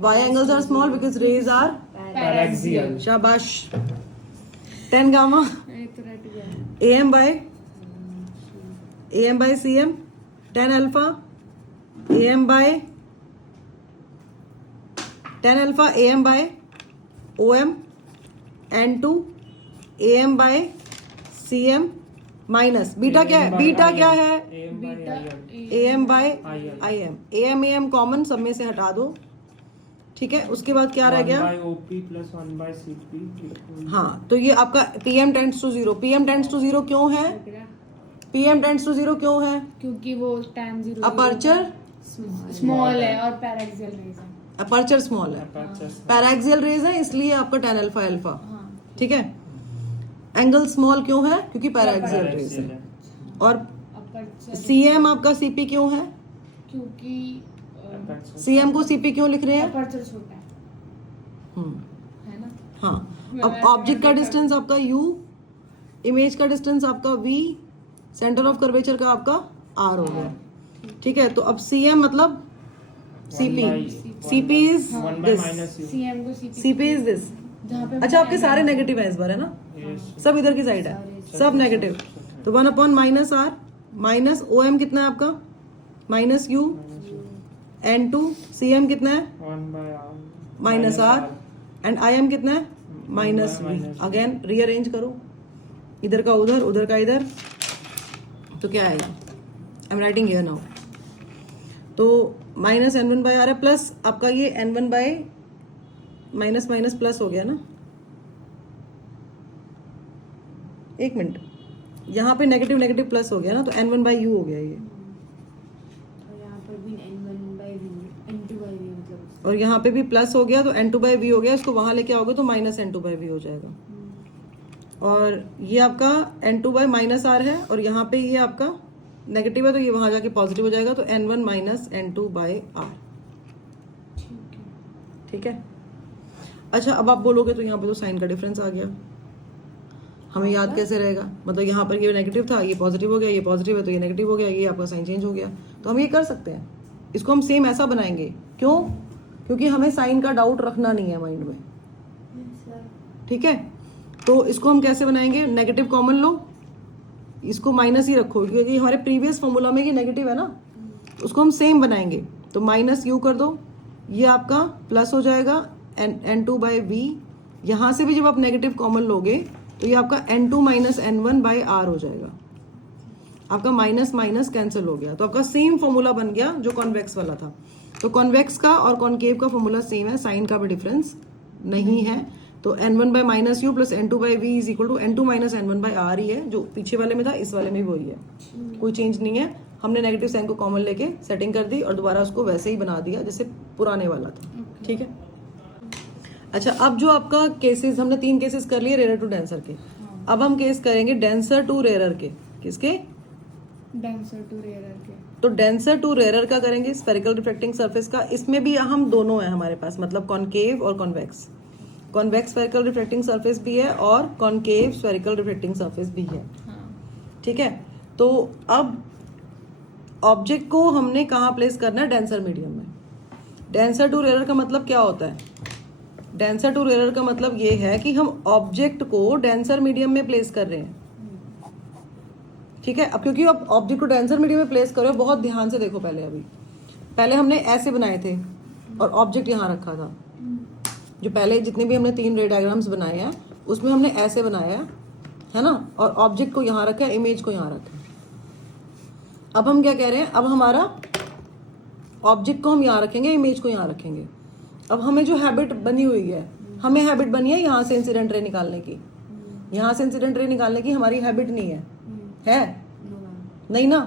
Why angles are small because rays are paraxial. शाबाश। 10 gamma AM by CM, 10 alpha AM by OM, and 2 AM by CM minus beta क्या है? बीटा क्या है? AM by IM। AM common sub में से हटा दो, ठीक है? उसके बाद क्या रह गया? OP plus 1 by CP। हाँ, तो ये आपका PM tends to 0। PM tends to 0 क्यों है? PM टेंड्स टू 0 क्यों है? क्योंकि वो tan 0 अपर्चर स्मॉल है और पैराक्सियल रेज है। अपर्चर स्मॉल है, पैराक्सियल रेज है, इसलिए आपका tan अल्फा अल्फा, ठीक है? एंगल स्मॉल क्यों है? क्योंकि पैराक्सियल रेज है। और अपर्चर CM आपका CP क्यों है? क्योंकि CM को CP क्यों लिख रहे हैं? अपर्चर छोटा है, है ना? हाँ। अब ऑब्जेक्ट का डिस्टेंस आपका U, इमेज का डिस्टेंस आपका V, सेंटर ऑफ कर्वेचर का आपका R हो गया, ठीक है? तो अब CM मतलब CP इज दिस, CM को CP इज दिस। जहाँ पे अच्छा, आपके सारे नेगेटिव है इस बार, है ना? सब इधर की साइड है, सब नेगेटिव। तो 1 upon minus R minus OM कितना है आपका? माइनस U, N2 CM कितना है? 1 by R minus R, and IM कितना है? Minus V। अगेन रीअरेंज करो, इधर का उधर, उधर का इधर, तो क्या आएगा? आई एम राइटिंग हियर नाउ। तो माइनस N1 by R है, प्लस आपका ये N1 by minus minus plus हो गया ना, एक मिनट, यहाँ पे नेगेटिव नेगेटिव प्लस हो गया ना, तो n1/u हो गया ये, और यहाँ पर भी n1/v n2/v मतलब और यहाँ पे भी प्लस हो गया तो n2/v हो गया, इसको वहाँ लेके आओगे तो माइनस n2/v हो जाएगा। और ये आपका n2/-r है, और यहाँ पे ये आपका नेगेटिव है तो ये वहाँ जाके पॉजिटिव हो जाएगा, तो n1 माइनस n2/r। ठीक है। अच्छा, अब आप बोलोगे तो यहाँ पे तो साइन का डिफरेंस आ गया, हमें याद कैसे रहेगा? मतलब यहाँ पर ये नेगेटिव था, ये पॉजिटिव हो गया, ये पॉजिटिव है तो ये नेगेटिव हो गया, ये आपका साइन चेंज हो गया। तो हम ये कर सकते हैं, इसको हम सेम ऐसा बनाएंगे। क्यों? क्योंकि हमें साइन का डाउट रखना नहीं है माइंड में। ठीक है, तो इसको हम कैसे बनाएंगे? नेगेटिव कॉमन लो, इसको माइनस ही रखो, क्योंकि हमारे प्रीवियस फॉर्मूला में ये नेगेटिव है ना, तो उसको हम सेम बनाएंगे। तो माइनस यू कर दो, ये आपका प्लस हो जाएगा n2/v। यहाँ से भी जब आप नेगेटिव कॉमन लोगे तो ये आपका n2 माइनस n1/r हो जाएगा। आपका माइनस माइनस कैंसिल हो गया, तो आपका सेम फॉर्मूला बन गया जो कॉन्वेक्स वाला था। तो कॉन्वेक्स का और कॉन्केव का फॉर्मूला सेम है, साइन का भी डिफरेंस नहीं है। तो n1/-u plus n2/v is equal to n2 minus n1/r ही है, जो पीछे वाले में था इस वाले में भी वही है, कोई चेंज नहीं है। हमने नेगेटिव साइन को कॉमन लेके सेटिंग कर दी और दोबारा उसको वैसे ही बना दिया जैसे पुराने वाला था। ठीक है। अच्छा, अब जो आपका केसेस, हमने 3 केसेस कर लिए रेयर टू डेंसर के, अब हम केस करेंगे डेंसर टू रेयरर के। किसके? डेंसर टू रेयरर के। तो डेंसर टू रेयरर का करेंगे, स्फेरिकल रिफ्लेक्टिंग सरफेस का। इसमें भी हम दोनों है हमारे पास, मतलब कॉनकेव और convex. Convex spherical reflecting surface भी है और कॉनकेव स्फेरिकल रिफ्लेक्टिंग सरफेस भी है। ठीक है, तो अब ऑब्जेक्ट को हमने कहाँ प्लेस करना है? डेंसर मीडियम में। डेंसर टू रेयरर का मतलब क्या होता है? डेंसर टू रेयरर का मतलब ये है कि हम ऑब्जेक्ट को डेंसर मीडियम में प्लेस कर रहे हैं। ठीक है, अब क्योंकि आप ऑब्जेक्ट को डेंसर मीडियम में प्लेस कर रहे हो, बहुत ध्यान से देखो। पहले हमने ऐसे बनाए थे और ऑब्जेक्ट यहाँ रखा था। जो पहले जितने भी हमने 3 रे डायग्राम्स बनाए हैं उसमें हमने ऐसे बनाया है ना, और ऑब्जेक्ट को यहाँ रखा, इमेज को यहाँ रखा। अब हम क्या कह रहे हैं? अब हमारा ऑब्जेक्ट को हम यहाँ रखेंगे, इमेज को यहाँ रखेंगे। अब हमें जो हैबिट बनी हुई है, हमें हैबिट बनी है यहाँ से इंसिडेंट रे निकालने की। यहाँ से इंसिडेंट रे निकालने की हमारी हैबिट नहीं है नहीं ना,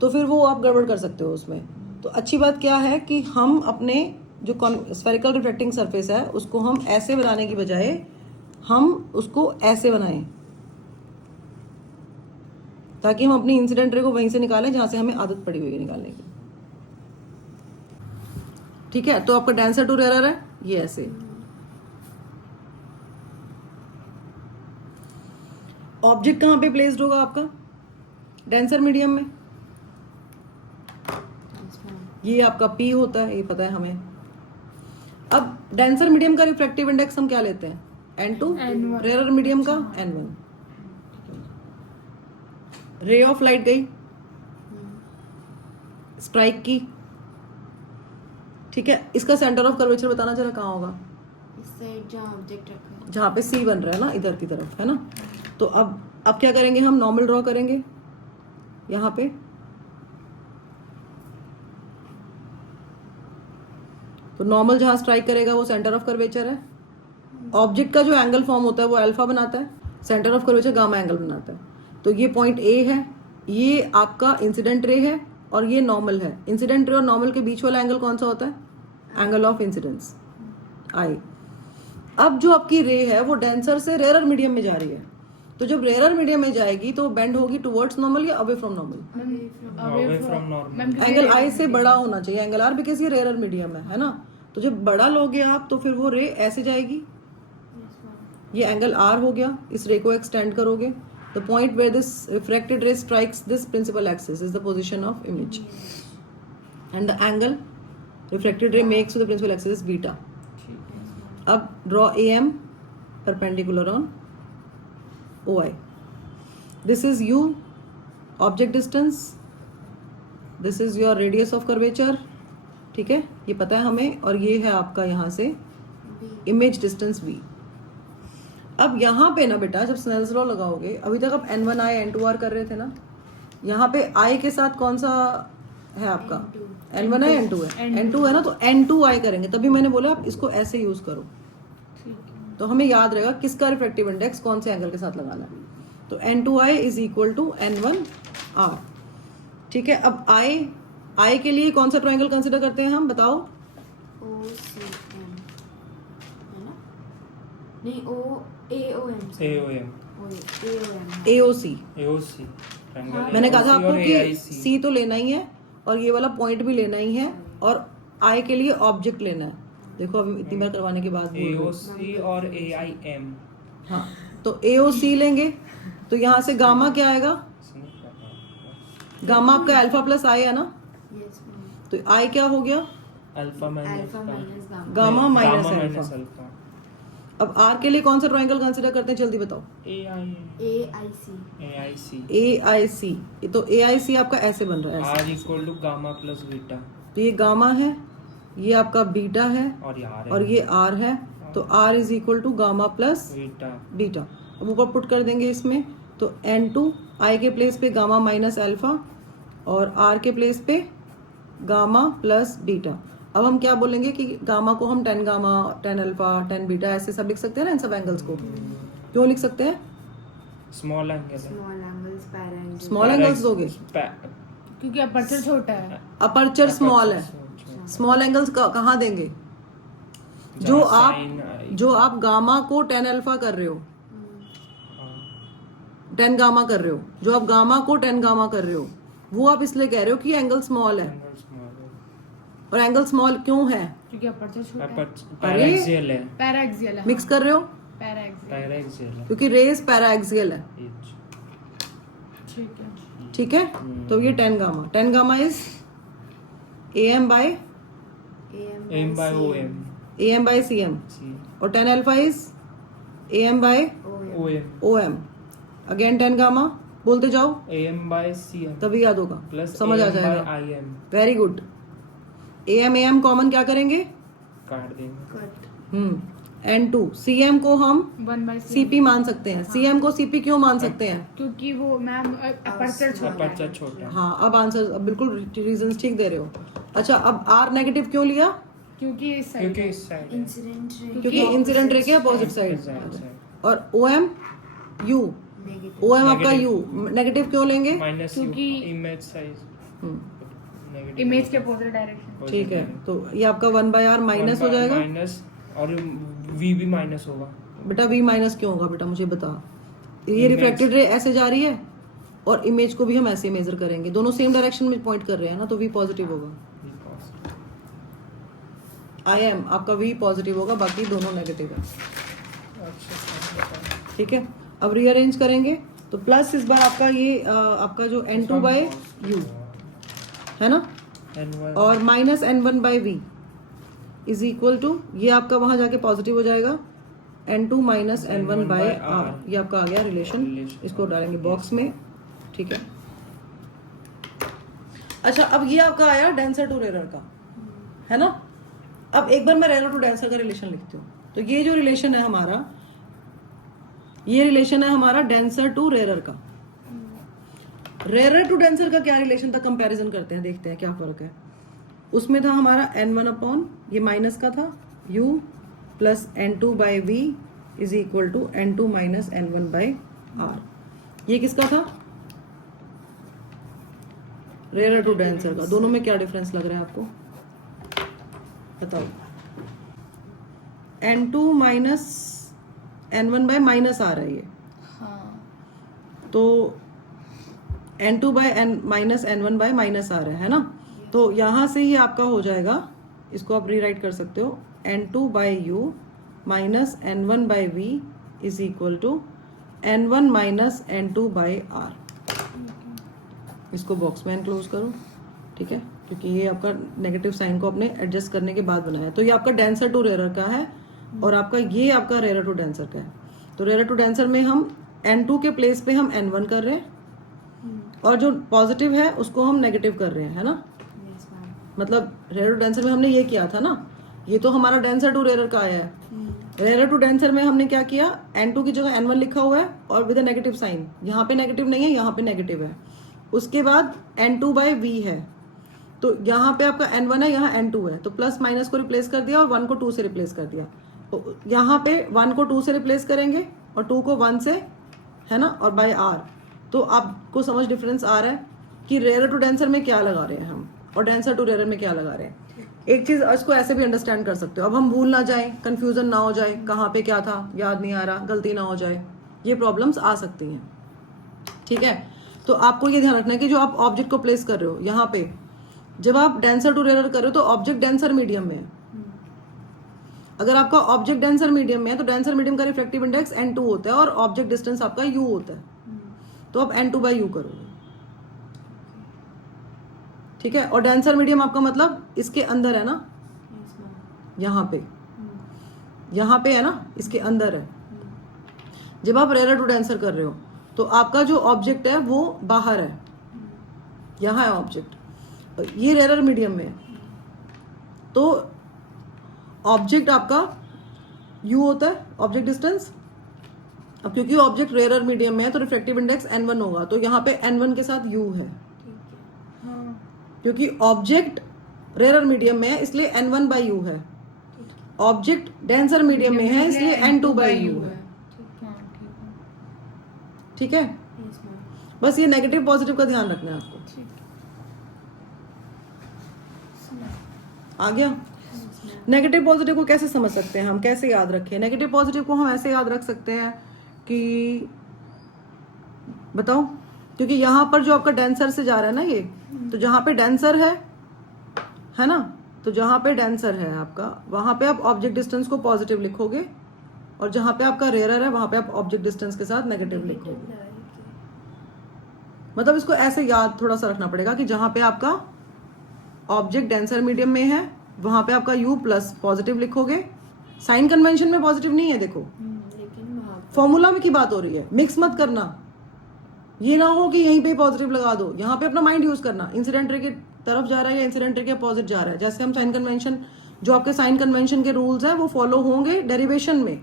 तो फिर वो आप गड़बड़ कर सकते हो उसमें। तो अच्छी बात क्या है कि हम अपने जो स्फेरिकल रिफ्लेक्टिंग सरफेस है उसको हम ऐसे बनाने की बजाय हम उसको ऐसे बनाएं, ताकि हम अपनी इंसिडेंट रे को वहीं से निकालें जहां से हमें आदत पड़ी हुई है निकालने की। ठीक है, तो आपका डेंसर टू रेयरर है ये ऐसे। ऑब्जेक्ट कहां पे प्लेस्ड होगा आपका? डेंसर मीडियम में। ये आपका P होता है, ये पता है हमें। अब डेंसर मीडियम का रिफ्रैक्टिव इंडेक्स हम क्या लेते हैं? n2। रेयरर मीडियम का n1। रे ऑफ लाइट गई, स्ट्राइक की। ठीक है, इसका सेंटर ऑफ कर्वेचर बताना जरा कहाँ होगा? इस साइड जहाँ ऑब्जेक्ट रखा है, जहाँ पे C बन रहा है ना, इधर की तरफ है ना। तो अब क्या करेंगे? हम नॉर्मल ड्रॉ करेंगे यहाँ पे। तो नॉर्मल जहाँ स्ट्राइक करेगा वो सेंटर ऑफ कर्वेचर है। ऑब्जेक्ट का जो एंगल फॉर्म होता है वो अल्फा बनाता है, centre of curvature gamma angle बनाता है। तो ये पॉइंट A है, ये आपका इंसिडेंट रे है और ये नॉर्मल है। इंसिडेंट रे और नॉर्मल के बीच वाला एंगल कौन सा होता है? Angle of incidence I। अब जो आपकी रे है वो डेंसर से रेयरर मीडियम में जा रही है, तो जब रेयरर मीडियम में जाएगी तो बेंड होगी टुवर्ड्स नॉर्मल या away from normal? Away from normal. Angle I से बड़ा होना चाहिए एंगल R, बिकॉज ये रेयरर मीडियम है ना। तो जब बड़ा लोगे आप तो फिर वो रे ऐसे जाएगी, ये एंगल R हो गया। इस रे को एक्सटेंड करोगे, the point where this refracted ray strikes this principal axis is the position of image, and the angle refracted ray makes with the principal axis is beta. अब draw AM perpendicular on OI। This is U object distance, this is your radius of curvature. ठीक है, ये पता है हमें, और ये है आपका यहाँ से इमेज डिस्टेंस V। अब यहाँ पे ना बेटा जब स्नेल्स लॉ लगाओगे, अभी तक आप N1I N2R कर रहे थे ना, यहाँ पे I के साथ कौन सा है आपका? N1I N2 है, N2 है ना, तो N2I करेंगे। तभी मैंने बोला आप इसको ऐसे यूज करो, तो हमें याद रहेगा किसका रिफ्रैक्टिव इंडेक्स कौन से एंगल के साथ लगाना है। तो N2I is equal to N1R। ठीक है, अब I के लिए कौन सा ट्रायंगल कंसिडर करते हैं हम, बताओ। OCM है ना? नहीं, AOM AOC। AOC हाँ। मैंने कहा था AOC आपको और कि AIC। C तो लेना ही है और ये वाला पॉइंट भी लेना ही है और I के लिए ऑब्जेक्ट लेना है। देखो अभी इतनी बार करवाने के बाद भूल गए। AOC और AIM। हाँ, तो AOC लेंगे तो यहाँ से गामा क्या आएगा, गामा आपका अल्फा प्लस आई है ना, यस मैम। तो आई क्या हो गया, alpha minus alpha minus gamma. Gamma minus minus alpha. Alpha. अब आर के लिए कौन सा ट्रायंगल कंसिडर करते हैं, जल्दी बताओ। AIC। AIC, तो AIC आपका ऐसे बन रहा है, R equal to gamma plus beta तो ये गामा है, ये आपका बीटा है और ये R है। और ये आर है, तो R is equal to gamma plus beta. Beta. अब ऊपर पुट कर देंगे इसमें, तो N2 आई के प्लेस पे गामा माइनस अल्फा और आर के प्लेस पे गामा प्लस बीटा। अब हम क्या बोलेंगे कि गामा को हम 10 गामा 10 अल्फा 10 बीटा ऐसे सब लिख सकते हैं ना, इन सब एंगल्स को। क्यों लिख सकते हैं, स्मॉल एंगल है। स्मॉल एंगल्स, पैरेंगल। स्मॉल एंगल्स दोगे, क्योंकि अपर्चर छोटा है। अपर्चर स्मॉल है, स्मॉल एंगल्स कहाँ देंगे, जो आप गामा को 10 अल्फा कर रहे हो, 10 गामा कर रहे हो, जो आप गामा को 10 गामा कर रहे हो, वो आप इसलिए कह रहे हो कि एंगल स्मॉल है। और एंगल स्मॉल क्यों है, क्योंकि अपर्चर छोटा है। पैराक्सियल है। पैराक्सियल है। मिक्स कर रहे हो, पैराक्सियल है। क्योंकि रेस पैराएक्सियल है। ठीक है। ठीक है, तो ये 10 gamma, 10 gamma is AM by M by OM। AM by CM और 10 alpha is AM by OM OM। Again 10 gamma, बोलते जाओ AM by CM तभी याद होगा, प्लस समझ आ AM by जाएगा। IM। Very good. AM common क्या करेंगे, काट देंगे। कट। N2 CM को हम 1/c CP मान सकते हैं। CM को CP क्यों मान सकते हैं, क्योंकि वो मैम अपर्चर छोटा है। अपर्चर छोटा। हाँ अब आंसर, अब बिल्कुल रीजंस ठीक दे रहे हो। अच्छा, अब R नेगेटिव क्यों लिया, क्योंकि इस साइड क्योंकि है। इस साइड है। Incident ray. क्योंकि इंसिडेंट रे के अपोजिट साइड। साइड और OM U, नेगेटिव। OM आपका U Negative। नेगेटिव क्यों लेंगे, माइनस क्योंकि इमेज साइज हम्म, नेगेटिव। इमेज के अपोजिट डायरेक्शन। ठीक है, तो ये आपका 1/R माइनस हो जाएगा। माइनस और V भी माइनस होगा। बेटा V माइनस क्यों होगा, बेटा मुझे बता। ये Image- रिफ्लेक्टेड रे ऐसे जा रही है और इमेज को भी हम ऐसे मेजर करेंगे, दोनों सेम डायरेक्शन में पॉइंट कर रहे हैं ना, तो V पॉजिटिव होगा। IM आपका V पॉजिटिव होगा, बाकी दोनों नेगेटिव है। ठीक है, अब रीअरेंज करेंगे तो प्लस इस बार आपका ये आपका जो N2 बाय U है ना, और minus N1 by V is equal to, ये आपका वहां जाके पॉजिटिव हो जाएगा, N2 minus N1 bye R। ये आपका आ गया रिलेशन, इसको डालेंगे बॉक्स में। ठीक है, अच्छा अब ये आपका आया डेंसर टू रेरर का, है ना। अब एक बार मैं रेरर टू डेंसर का रिलेशन लिखती हूँ। तो ये जो रिलेशन है हमारा, ये रिलेशन है हमारा डेंसर टू रेरर का। रेरर टू डेंसर का क्या रिलेशन था, कंपैरिजन करते हैं, देखते हैं क्या फर्क है। उसमें था हमारा N1 अपॉन, ये माइनस का था, U plus N2 by V is equal to N2 minus N1 by R। ये किसका था, रेरर टू डेंसर का। दोनों में क्या डिफरेंस लग रहा है आपको, बताओ। N2 minus N1 by minus आ रहा है ये, हाँ। तो N2 by N minus N1 by minus आ रहा है ना, तो यहाँ से ही आपका हो जाएगा, इसको आप रीराइट कर सकते हो, N2 by U minus N1 by V is equal to N1 minus N2 by R। इसको बॉक्स में एनक्लोज करो, ठीक है, क्योंकि ये आपका नेगेटिव साइन को अपने एडजस्ट करने के बाद बनाया है। तो ये आपका डेंसर टू रेरर का है और आपका ये आपका रेरर टू डेंसर का है। तो रेरर टू डेंसर में हम N2 के प्लेस पे हम N1 कर रहे हैं और जो पॉजिटिव है उसको हम नेगेटिव कर रहे हैं, है ना। Yes ma'am. मतलब रेरर टू डेंसर में हमने ये किया था ना, ये तो हमारा डेंसर टू रेरर का आया है। रेरर टू डेंसर में हमने क्या किया, N2 की जगह N1 लिखा हुआ है और विद अ नेगेटिव साइन, यहाँ पे नेगेटिव नहीं है, यहाँ पे नेगेटिव है। उसके बाद N2 बाय V है, तो यहाँ पे आपका N1 है, यहाँ N2 है, तो प्लस माइनस को रिप्लेस कर दिया और 1 को 2 से रिप्लेस कर दिया। यहाँ पे 1 को 2 से रिप्लेस करेंगे और 2 को 1 से, है ना, और बाय आर। तो आपको समझ डिफरेंस आ रहा है कि रेयर टू डेंसर में क्या लगा रहे हैं हम और डेंसर टू रेयर में क्या लगा रहे हैं। एक चीज इसको ऐसे भी अंडरस्टैंड कर सकते हो, अब हम भूल ना जाए, कंफ्यूजन ना हो जाए, कहाँ पे क्या था याद नहीं आ रहा, गलती ना हो जाए, ये प्रॉब्लम्स आ सकती हैं। ठीक है, तो आपको ये ध्यान रखना है कि जो आप ऑब्जेक्ट को प्लेस कर रहे हो यहाँ पे, जब आप डेंसर टू रेयर कर रहे हो तो ऑब्जेक्ट डेंसर मीडियम में है। अगर आपका ऑब्जेक्ट डेंसर मीडियम में है तो डेंसर मीडियम का रिफ्रैक्टिव इंडेक्स n2 होता है और ऑब्जेक्ट डिस्टेंस आपका u होता है, तो आप n2/u करोगे। ठीक है, और डेंसर मीडियम आपका मतलब इसके अंदर है ना, Yes, ma'am. यहाँ पे है ना, इसके अंदर है। जब आप रेयर टू डेंसर कर रहे हो तो आपका जो ऑब्जेक्ट है वो बाहर है, यहाँ है ऑब्जेक्ट, ये रेयर मीडियम में है, तो ऑब्जेक्ट आपका u होता है, ऑब्जेक्ट डिस्टेंस। अब क्योंकि ऑब्जेक्ट रेयर मीडियम में है तो रिफ्रैक्टिव इंडेक्स n1 होगा, तो यहाँ पे n1 के साथ u है, हाँ क्योंकि ऑब्जेक्ट रेयर मीडियम में है इसलिए n1/u है, ऑब्जेक्ट डेंसर मीडियम में है इसलिए n2/u है। हाँ ठीक है ठीक है, Yes, ma'am. बस ये नेगेटिव पॉजिटिव का ध्यान रखना है आपको। ठीक आ गया। Yes, ma'am. नेगेटिव पॉजिटिव को कैसे समझ सकते हैं हम, कैसे याद रखें? नेगेटिव पॉजिटिव को हम ऐसे याद रख सकते हैं कि, बताओ, क्योंकि यहाँ पर जो आपका डेंसर से जा रहा है ना ये, तो जहाँ पे डेंसर है ना, तो जहाँ पे डेंसर है आपका वहाँ पे आप ऑब्जेक्ट डिस्टेंस को पॉजिटिव लिखोगे और जहाँ पे आपका रेयर है वहाँ पे आप ऑब्जेक्ट डिस्टेंस के साथ नेगेटिव लिखोगे। मतलब इसको ऐसे याद थोड़ा सा रखना पड़ेगा कि जहाँ पे आपका ऑब्जेक्ट डेंसर मीडियम में है वहाँ पे आपका u प्लस पॉजिटिव लिखोगे। साइन कन्वेंशन में पॉजिटिव नहीं है, देखो लेकिन वहाँ पर फॉर्मूला में की बात हो रही है, मिक्स मत करना। ये ना हो कि यहीं पे पॉजिटिव लगा दो, यहाँ पे अपना माइंड यूज करना, इंसिडेंट रे की तरफ जा रहा है या इंसिडेंट रे के अपोजिट जा रहा है। जैसे हम साइन कन्वेंशन, जो आपके साइन कन्वेंशन के रूल्स हैं वो फॉलो होंगे डेरिवेशन में,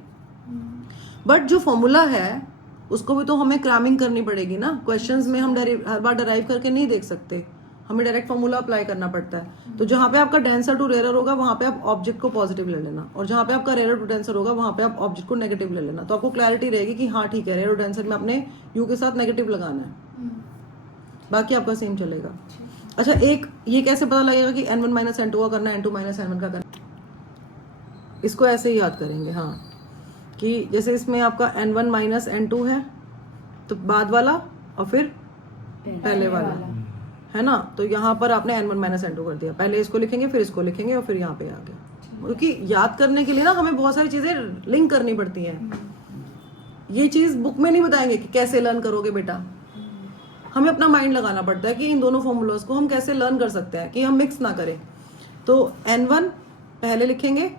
बट जो फॉर्मूला है उसको भी तो हमें क्रैमिंग करनी पड़ेगी ना। क्वेश्चंस में हम हर बार डराइव करके नहीं देख सकते, हमें डायरेक्ट फॉर्मूला अप्लाई करना पड़ता है। तो जहाँ पे आपका डेंसर टू रेयर होगा वहाँ पे आप ऑब्जेक्ट को पॉजिटिव ले लेना, और जहाँ पे आपका रेयर टू डेंसर होगा वहाँ पे आप ऑब्जेक्ट को नेगेटिव ले लेना। तो आपको क्लैरिटी रहेगी कि हाँ ठीक है, रेयर टू डेंसर में अपने u के साथ नेगेटिव लगाना है, बाकी आपका सेम चलेगा। अच्छा, एक ये कैसे पता लगेगा कि n1 माइनस n2 का करना है, n2 माइनस n1 का करना है? इसको ऐसे ही याद करेंगे, हाँ, कि जैसे इसमें आपका n1 माइनस n2 है तो बाद वाला और फिर पहले वाला, है ना। तो यहाँ पर आपने n1 माइनस n2 कर दिया, पहले इसको लिखेंगे फिर इसको लिखेंगे और फिर यहाँ पे आ गया। क्योंकि याद करने के लिए ना हमें बहुत सारी चीजें लिंक करनी पड़ती हैं। ये चीज बुक में नहीं बताएंगे कि कैसे लर्न करोगे बेटा, हमें अपना माइंड लगाना पड़ता है कि इन दोनों फॉर्मूलाज को हम कैसे लर्न कर सकते हैं कि हम मिक्स ना करें। तो n1 पहले लिखेंगे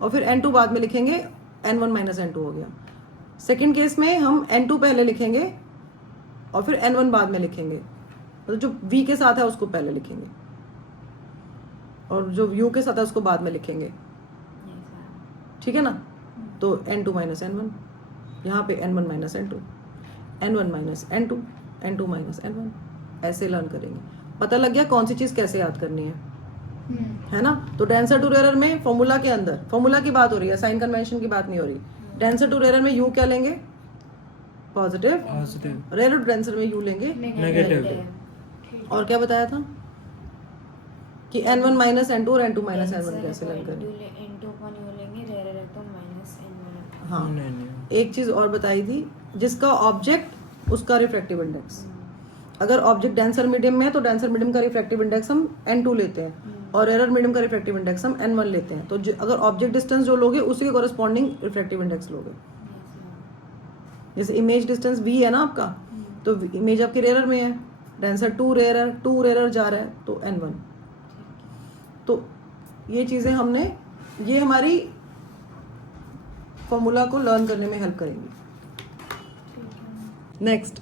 और फिर n2 बाद में लिखेंगे, n1 माइनस n2 हो गया। सेकेंड केस में हम n2 पहले लिखेंगे और फिर n1 बाद में लिखेंगे, तो जो v के साथ है उसको पहले लिखेंगे और जो u के साथ है उसको बाद में लिखेंगे, ठीक है ना। तो n2 माइनस n1, यहाँ पे n1 minus n2, n1 minus n2, n2 minus n1, ऐसे लर्न करेंगे। पता लग गया कौन सी चीज कैसे याद करनी है ना। तो डेंसर टू रेयर में फॉर्मूला के अंदर, फॉर्मूला की बात हो रही है, साइन कन्वेंशन की बात नहीं हो रही। डेंसर टू रेयर में u क्या लेंगे, पॉजिटिव, रेयर टू डेंसर में u लेंगे नेगेटिव। और क्या बताया था कि n1 माइनस n2 और n2 माइनस n1 कैसे लर्न करें। n2 को नहीं बोलेंगे, रेयर तो माइनस n1। हाँ, नहीं। एक चीज और बताई थी, जिसका ऑब्जेक्ट उसका रिफ्रैक्टिव इंडेक्स। अगर ऑब्जेक्ट डेंसर मीडियम में है तो डेंसर मीडियम का रिफ्रैक्टिव इंडेक्स हम n2 लेते हैं और रेयर मीडियम का रिफ्रैक्टिव इंडेक्स हम n1 लेते हैं। तो अगर ऑब्जेक्ट डिस्टेंस जो लोगे उसी के कॉरेस्पॉन्डिंग रिफ्रैक्टिव इंडेक्स लोगे। जैसे इमेज डिस्टेंस v है ना आपका, तो इमेज आपके रेयर में है, डेंसर टू रेयर जा रहा है तो n1। तो ये चीजें हमने, ये हमारी फॉर्मूला को लर्न करने में हेल्प करेंगी। नेक्स्ट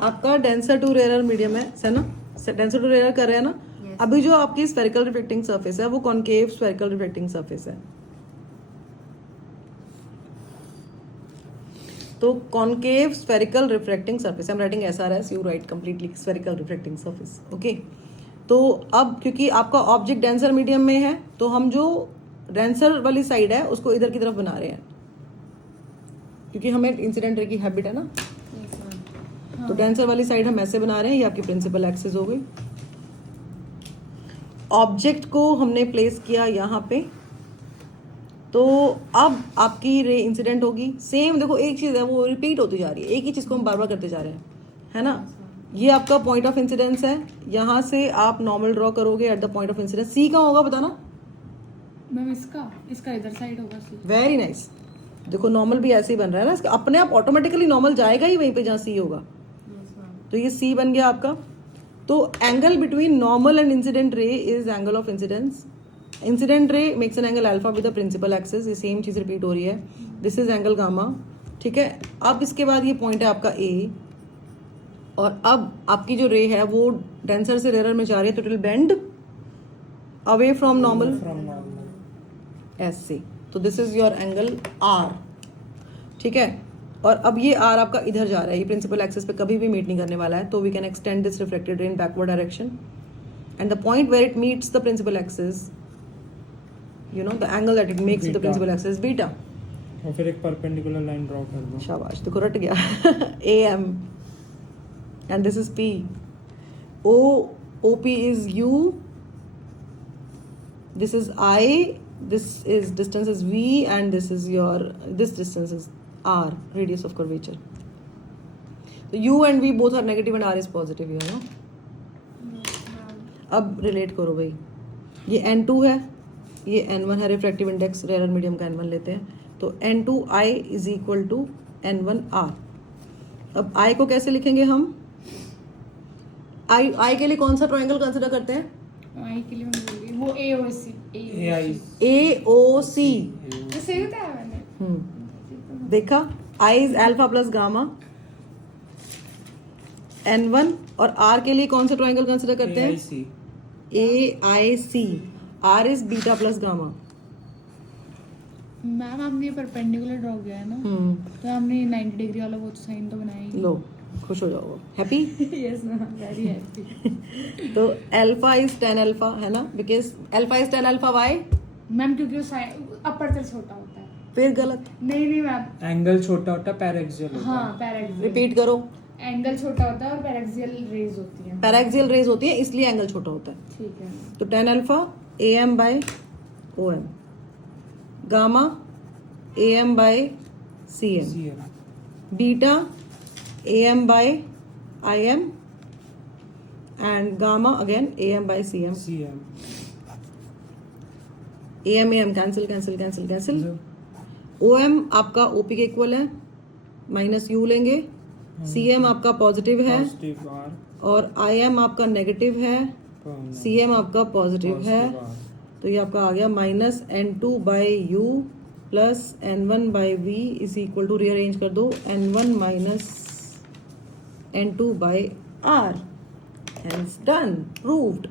आपका डेंसर टू रेयर मीडियम है ना, डेंसर टू रेयर कर रहे हैं ना। अभी जो आपकी स्फेरिकल रिफ्लेक्टिंग सरफेस है वो कॉनकेव स्फेरिकल रिफ्लेक्टिंग सरफेस है। तो concave spherical reflecting surface, I am writing SRS, you right completely spherical reflecting surface, okay. तो अब क्योंकि आपका ऑब्जेक्ट डेंसर मीडियम में है तो हम जो डेंसर वाली साइड है उसको इधर की तरफ बना रहे हैं, क्योंकि हमें इंसिडेंट रे की हैबिट है ना। Yes, ma'am. तो डेंसर वाली साइड हम ऐसे बना रहे हैं, ये आपकी प्रिंसिपल एक्सिस हो गई। ऑब्जेक्ट को हमने प्लेस किया यहाँ पे, तो अब आपकी रे इंसिडेंट होगी। सेम देखो एक चीज़ है वो रिपीट होती जा रही है, एक ही चीज़ को हम बार बार करते जा रहे हैं, है ना। ये आपका पॉइंट ऑफ इंसिडेंस है, यहाँ से आप नॉर्मल ड्रॉ करोगे at the point of incidence. C कहाँ होगा बताना। मैम इसका इधर साइड होगा सी। Very nice. देखो नॉर्मल भी ऐसे ही बन रहा है ना, इसका अपने आप ऑटोमेटिकली नॉर्मल जाएगा ही वहीं पे जहाँ सी होगा। Yes, ma'am. तो ये सी बन गया आपका। तो angle between normal and incident ray is angle of incidence. Incident ray makes an angle alpha with the principal axis, ये सेम चीज़ रिपीट हो रही है। दिस इज एंगल गामा, ठीक है। अब इसके बाद ये पॉइंट है आपका ए, और अब आपकी जो रे है वो डेंसर से रेयर में जा रही है, तो it will bend away from normal From normal. ऐसे। तो this is your angle R, ठीक है। और अब ये आर आपका इधर जा रहा है, ये प्रिंसिपल एक्सिस पे कभी भी मीट नहीं करने वाला है, तो we can extend this reflected ray in backward direction and the point where it meets the principal axis, you know the angle that it makes the Beta. Principal axis beta. और फिर एक perpendicular line draw कर दो। शाबाश, देखो रट गया। A M and this is P. O P is U, this is I, this is distance is v, and this is your, this distance is r, radius of curvature. So u and v both are negative and r is positive here, no? Yes, ma'am. अब relate करो भाई, ये n2 है, ये n1 है, refractive index rare medium का n1 लेते हैं, तो n2i is equal to n1r। अब i को कैसे लिखेंगे हम? i के लिए कौन सा ट्रायंगल कंसिडर करते हैं? आई के लिए मैं बोल रही हूँ वो AOC AOC। ये सही होता है मैंने। देखा, I is alpha plus gamma, N1, और R के लिए कौन सा ट्रायंगल कंसिडर करते हैं? AIC। R is beta plus gamma. Ma'am आपने परपेंडिकुलर ड्रॉ किया है ना, तो हमने 90 डिग्री वाला वो साइन तो बनाया ही। लो खुश हो जाओगे, happy. Yes ma'am, very happy. तो अल्फा इज 10 अल्फा, है ना, बिकॉज alpha is 10 alpha. Why? Ma'am क्योंकि वो साइन अपर से छोटा होता है। फिर गलत, नहीं मैम, एंगल छोटा होता है, पैरेक्सियल होता हाँ है। पैरेक्सियल। रिपीट करो। एंगल छोटा होता है और पैरेक्सियल रेज होती है। पैरेक्सियल रेज होती है इसलिए एंगल छोटा होता है। ठीक है। तो 10 alpha AM by OM, gamma AM by CM, CM, beta AM by IM, and gamma again AM by CM. CM, AM cancel. OM आपका OP के इक्वल है, माइनस U लेंगे। CM आपका पॉजिटिव है पॉजिटिव R, और IM आपका negative है, CM आपका पॉजिटिव है। तो ये आपका आ गया minus N2 by U plus N1 by V is equal to, rearrange कर दो, N1 minus N2 by R. Hence done, proved.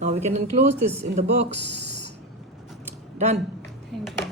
Now we can enclose this in the box. Done. Thank you.